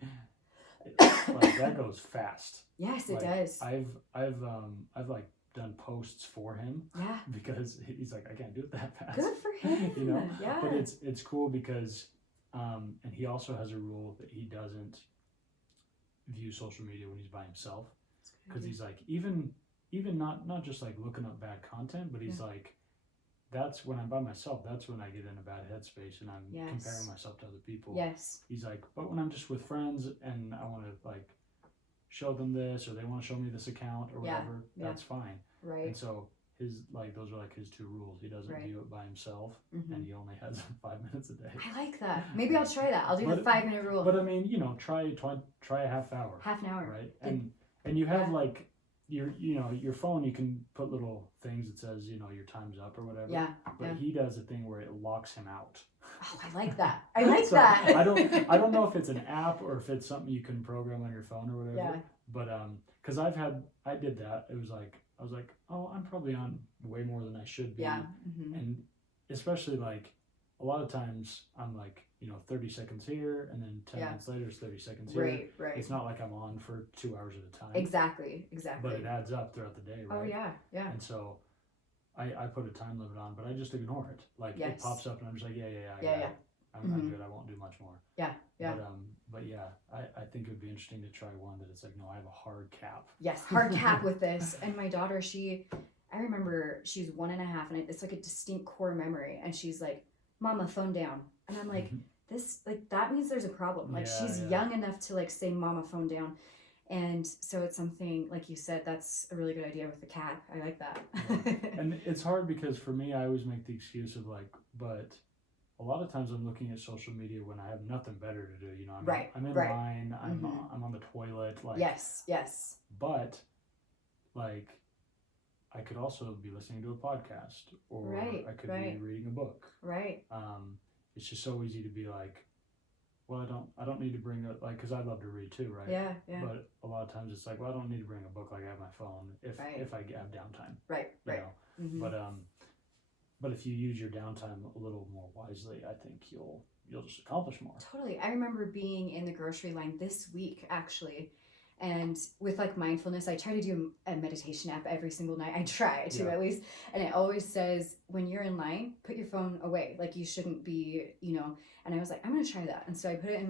that goes fast. Yes, it does. I've like done posts for him. Yeah. Because he's like, I can't do it that fast. Good for him. Yeah. But it's cool because and he also has a rule that he doesn't view social media when he's by himself, because he's like, even not just like looking up bad content, but he's like, that's when I'm by myself, that's when I get in a bad headspace and I'm comparing myself to other people. Yes. He's like, but when I'm just with friends and I want to like show them this, or they want to show me this account or whatever, that's fine. Right. And so those are like his 2 rules. He doesn't view it by himself, and he only has 5 minutes a day. I like that. Maybe I'll try that. I'll do the 5-minute rule. But I mean, try a half hour. Half an hour. Right. And you have like your phone, you can put little things that says, your time's up or whatever. Yeah. But he does a thing where it locks him out. Oh, I like that. I like that. I don't know if it's an app or if it's something you can program on your phone or whatever. Yeah. But because I did that. It was like, I was like, oh, I'm probably on way more than I should be. Yeah. And especially like a lot of times I'm like, 30 seconds here, and then 10 minutes later it's 30 seconds here. Right. It's not like I'm on for 2 hours at a time. Exactly. But it adds up throughout the day, right? Oh, yeah. And so I put a time limit on, but I just ignore it. Like it pops up and I'm just like, I'm good. I won't do much more. Yeah. But yeah, I think it would be interesting to try one that it's like, no, I have a hard cap. Yes, hard cap with this. And my daughter, I remember she's 1.5, and it's like a distinct core memory. And she's like, Mama, phone down. And I'm like, that means there's a problem. Like she's young enough to like say, Mama, phone down. And so it's something, like you said, that's a really good idea with the cap. I like that. And it's hard because for me, I always make the excuse of like, but a lot of times I'm looking at social media when I have nothing better to do. I'm in line, I'm on the toilet. Like, yes. But like, I could also be listening to a podcast, or I could be reading a book. Right. It's just so easy to be like, well, I don't need to bring up, like, because I love to read too, right? Yeah. But a lot of times it's like, well, I don't need to bring a book, like I have my phone if I have downtime. Right. But if you use your downtime a little more wisely, I think you'll just accomplish more. Totally. I remember being in the grocery line this week, actually, and with like mindfulness, I try to do a meditation app every single night. I try to at least, and it always says, when you're in line, put your phone away. Like you shouldn't be, and I was like, I'm going to try that. And so I put it in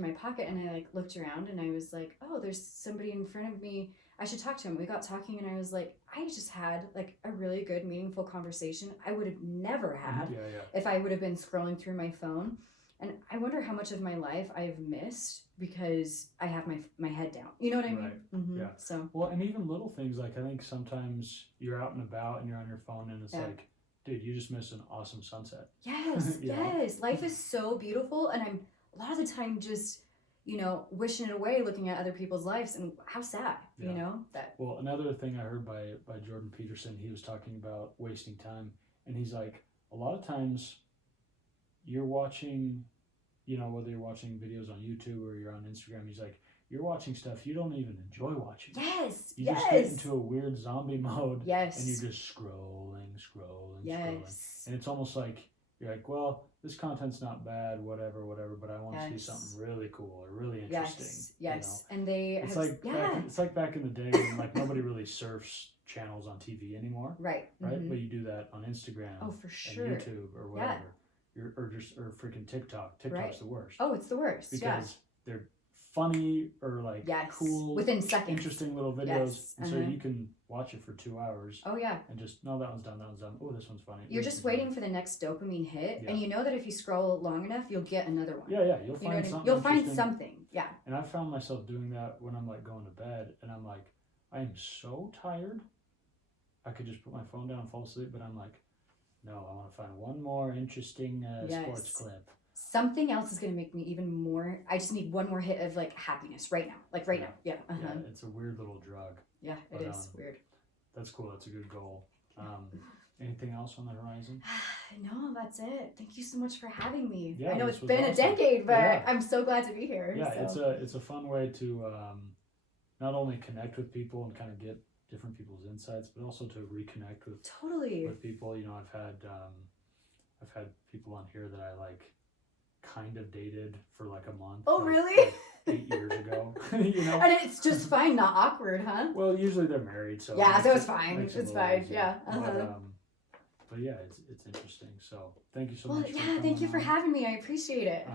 my pocket, and I like looked around, and I was like, oh, there's somebody in front of me. I should talk to him. We got talking, and I was like, I just had like a really good, meaningful conversation I would have never had if I would have been scrolling through my phone. And I wonder how much of my life I've missed because I have my head down. You know what I mean? Mm-hmm. Yeah. So. Well, and even little things, like I think sometimes you're out and about and you're on your phone, and it's like, dude, you just missed an awesome sunset. Yes, yes. Life is so beautiful, and I'm a lot of the time just, wishing it away, looking at other people's lives, and how sad, that. Well, another thing I heard by Jordan Peterson, he was talking about wasting time, and he's like, a lot of times you're watching, whether you're watching videos on YouTube or you're on Instagram, he's like, you're watching stuff you don't even enjoy watching. Yes, you just get into a weird zombie mode. Yes. And you're just scrolling. And it's almost like you're like, well, this content's not bad, whatever, but I want to see something really cool or really interesting. Yes. And they it's like back in the day when like nobody really surfs channels on TV anymore. Right. But you do that on Instagram. Oh, for sure. And YouTube or whatever. Or freaking TikTok. TikTok's the worst. Oh, it's the worst. Because they're funny or like cool, within seconds, interesting little videos, and so you can watch it for 2 hours. Oh yeah, and just no, that one's done. Oh, this one's funny. You're just waiting for the next dopamine hit, and you know that if you scroll long enough, you'll get another one. Yeah, you'll find something. You'll find something. Yeah. And I found myself doing that when I'm like going to bed, and I'm like, I am so tired. I could just put my phone down and fall asleep, but I'm like, no, I want to find one more interesting sports clip. Something else is going to make me even more. I just need one more hit of like happiness right now. Like right now. Yeah. Yeah, it's a weird little drug. Yeah, it is weird. That's cool. That's a good goal. Anything else on the horizon? No, that's it. Thank you so much for having me. Yeah, I know it's been a decade, but I'm so glad to be here. Yeah, it's a fun way to not only connect with people and kind of get different people's insights, but also to reconnect with people. You know, I've had people on here that I like kind of dated for like a month. Oh, really? Like 8 years ago. You know? And it's just fine, not awkward, huh? Well, usually they're married, so so it's fine. It's fine. Easier. Yeah. But yeah, it's interesting. So thank you so much. Thank you for having me. I appreciate it.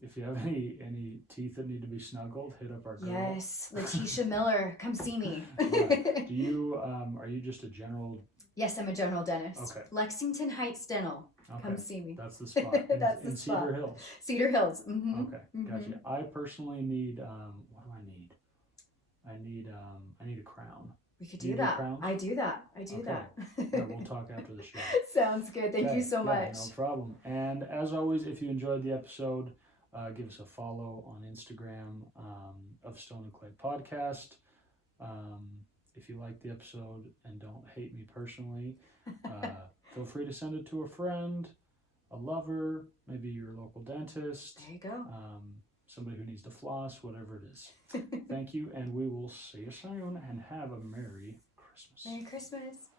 If you have any teeth that need to be snuggled, hit up our girl. Yes, Latecia Miller, come see me. Do you are you just a general? Yes, I'm a general dentist. Okay. Lexington Heights Dental. Okay. Come see me. That's the spot. That's the spot. Cedar Hills. Cedar Hills. Mm-hmm. Okay, gotcha. I personally need what do I need? I need a crown. We could do that. I do that. Yeah, we'll talk after the show. Sounds good. Thank you so much. No problem. And as always, if you enjoyed the episode, give us a follow on Instagram of Stone and Clay Podcast. If you like the episode and don't hate me personally, feel free to send it to a friend, a lover, maybe your local dentist. There you go. Somebody who needs to floss, whatever it is. Thank you, and we will see you soon, and have a Merry Christmas. Merry Christmas.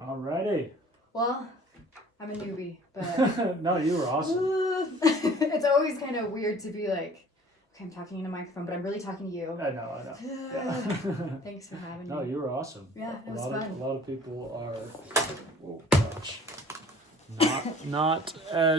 Alrighty. Well, I'm a newbie, but... No, you were awesome. It's always kind of weird to be like, okay, I'm talking in a microphone, but I'm really talking to you. I know. Yeah. Thanks for having me. No, you were awesome. Yeah, it was fun. A lot of people are, not as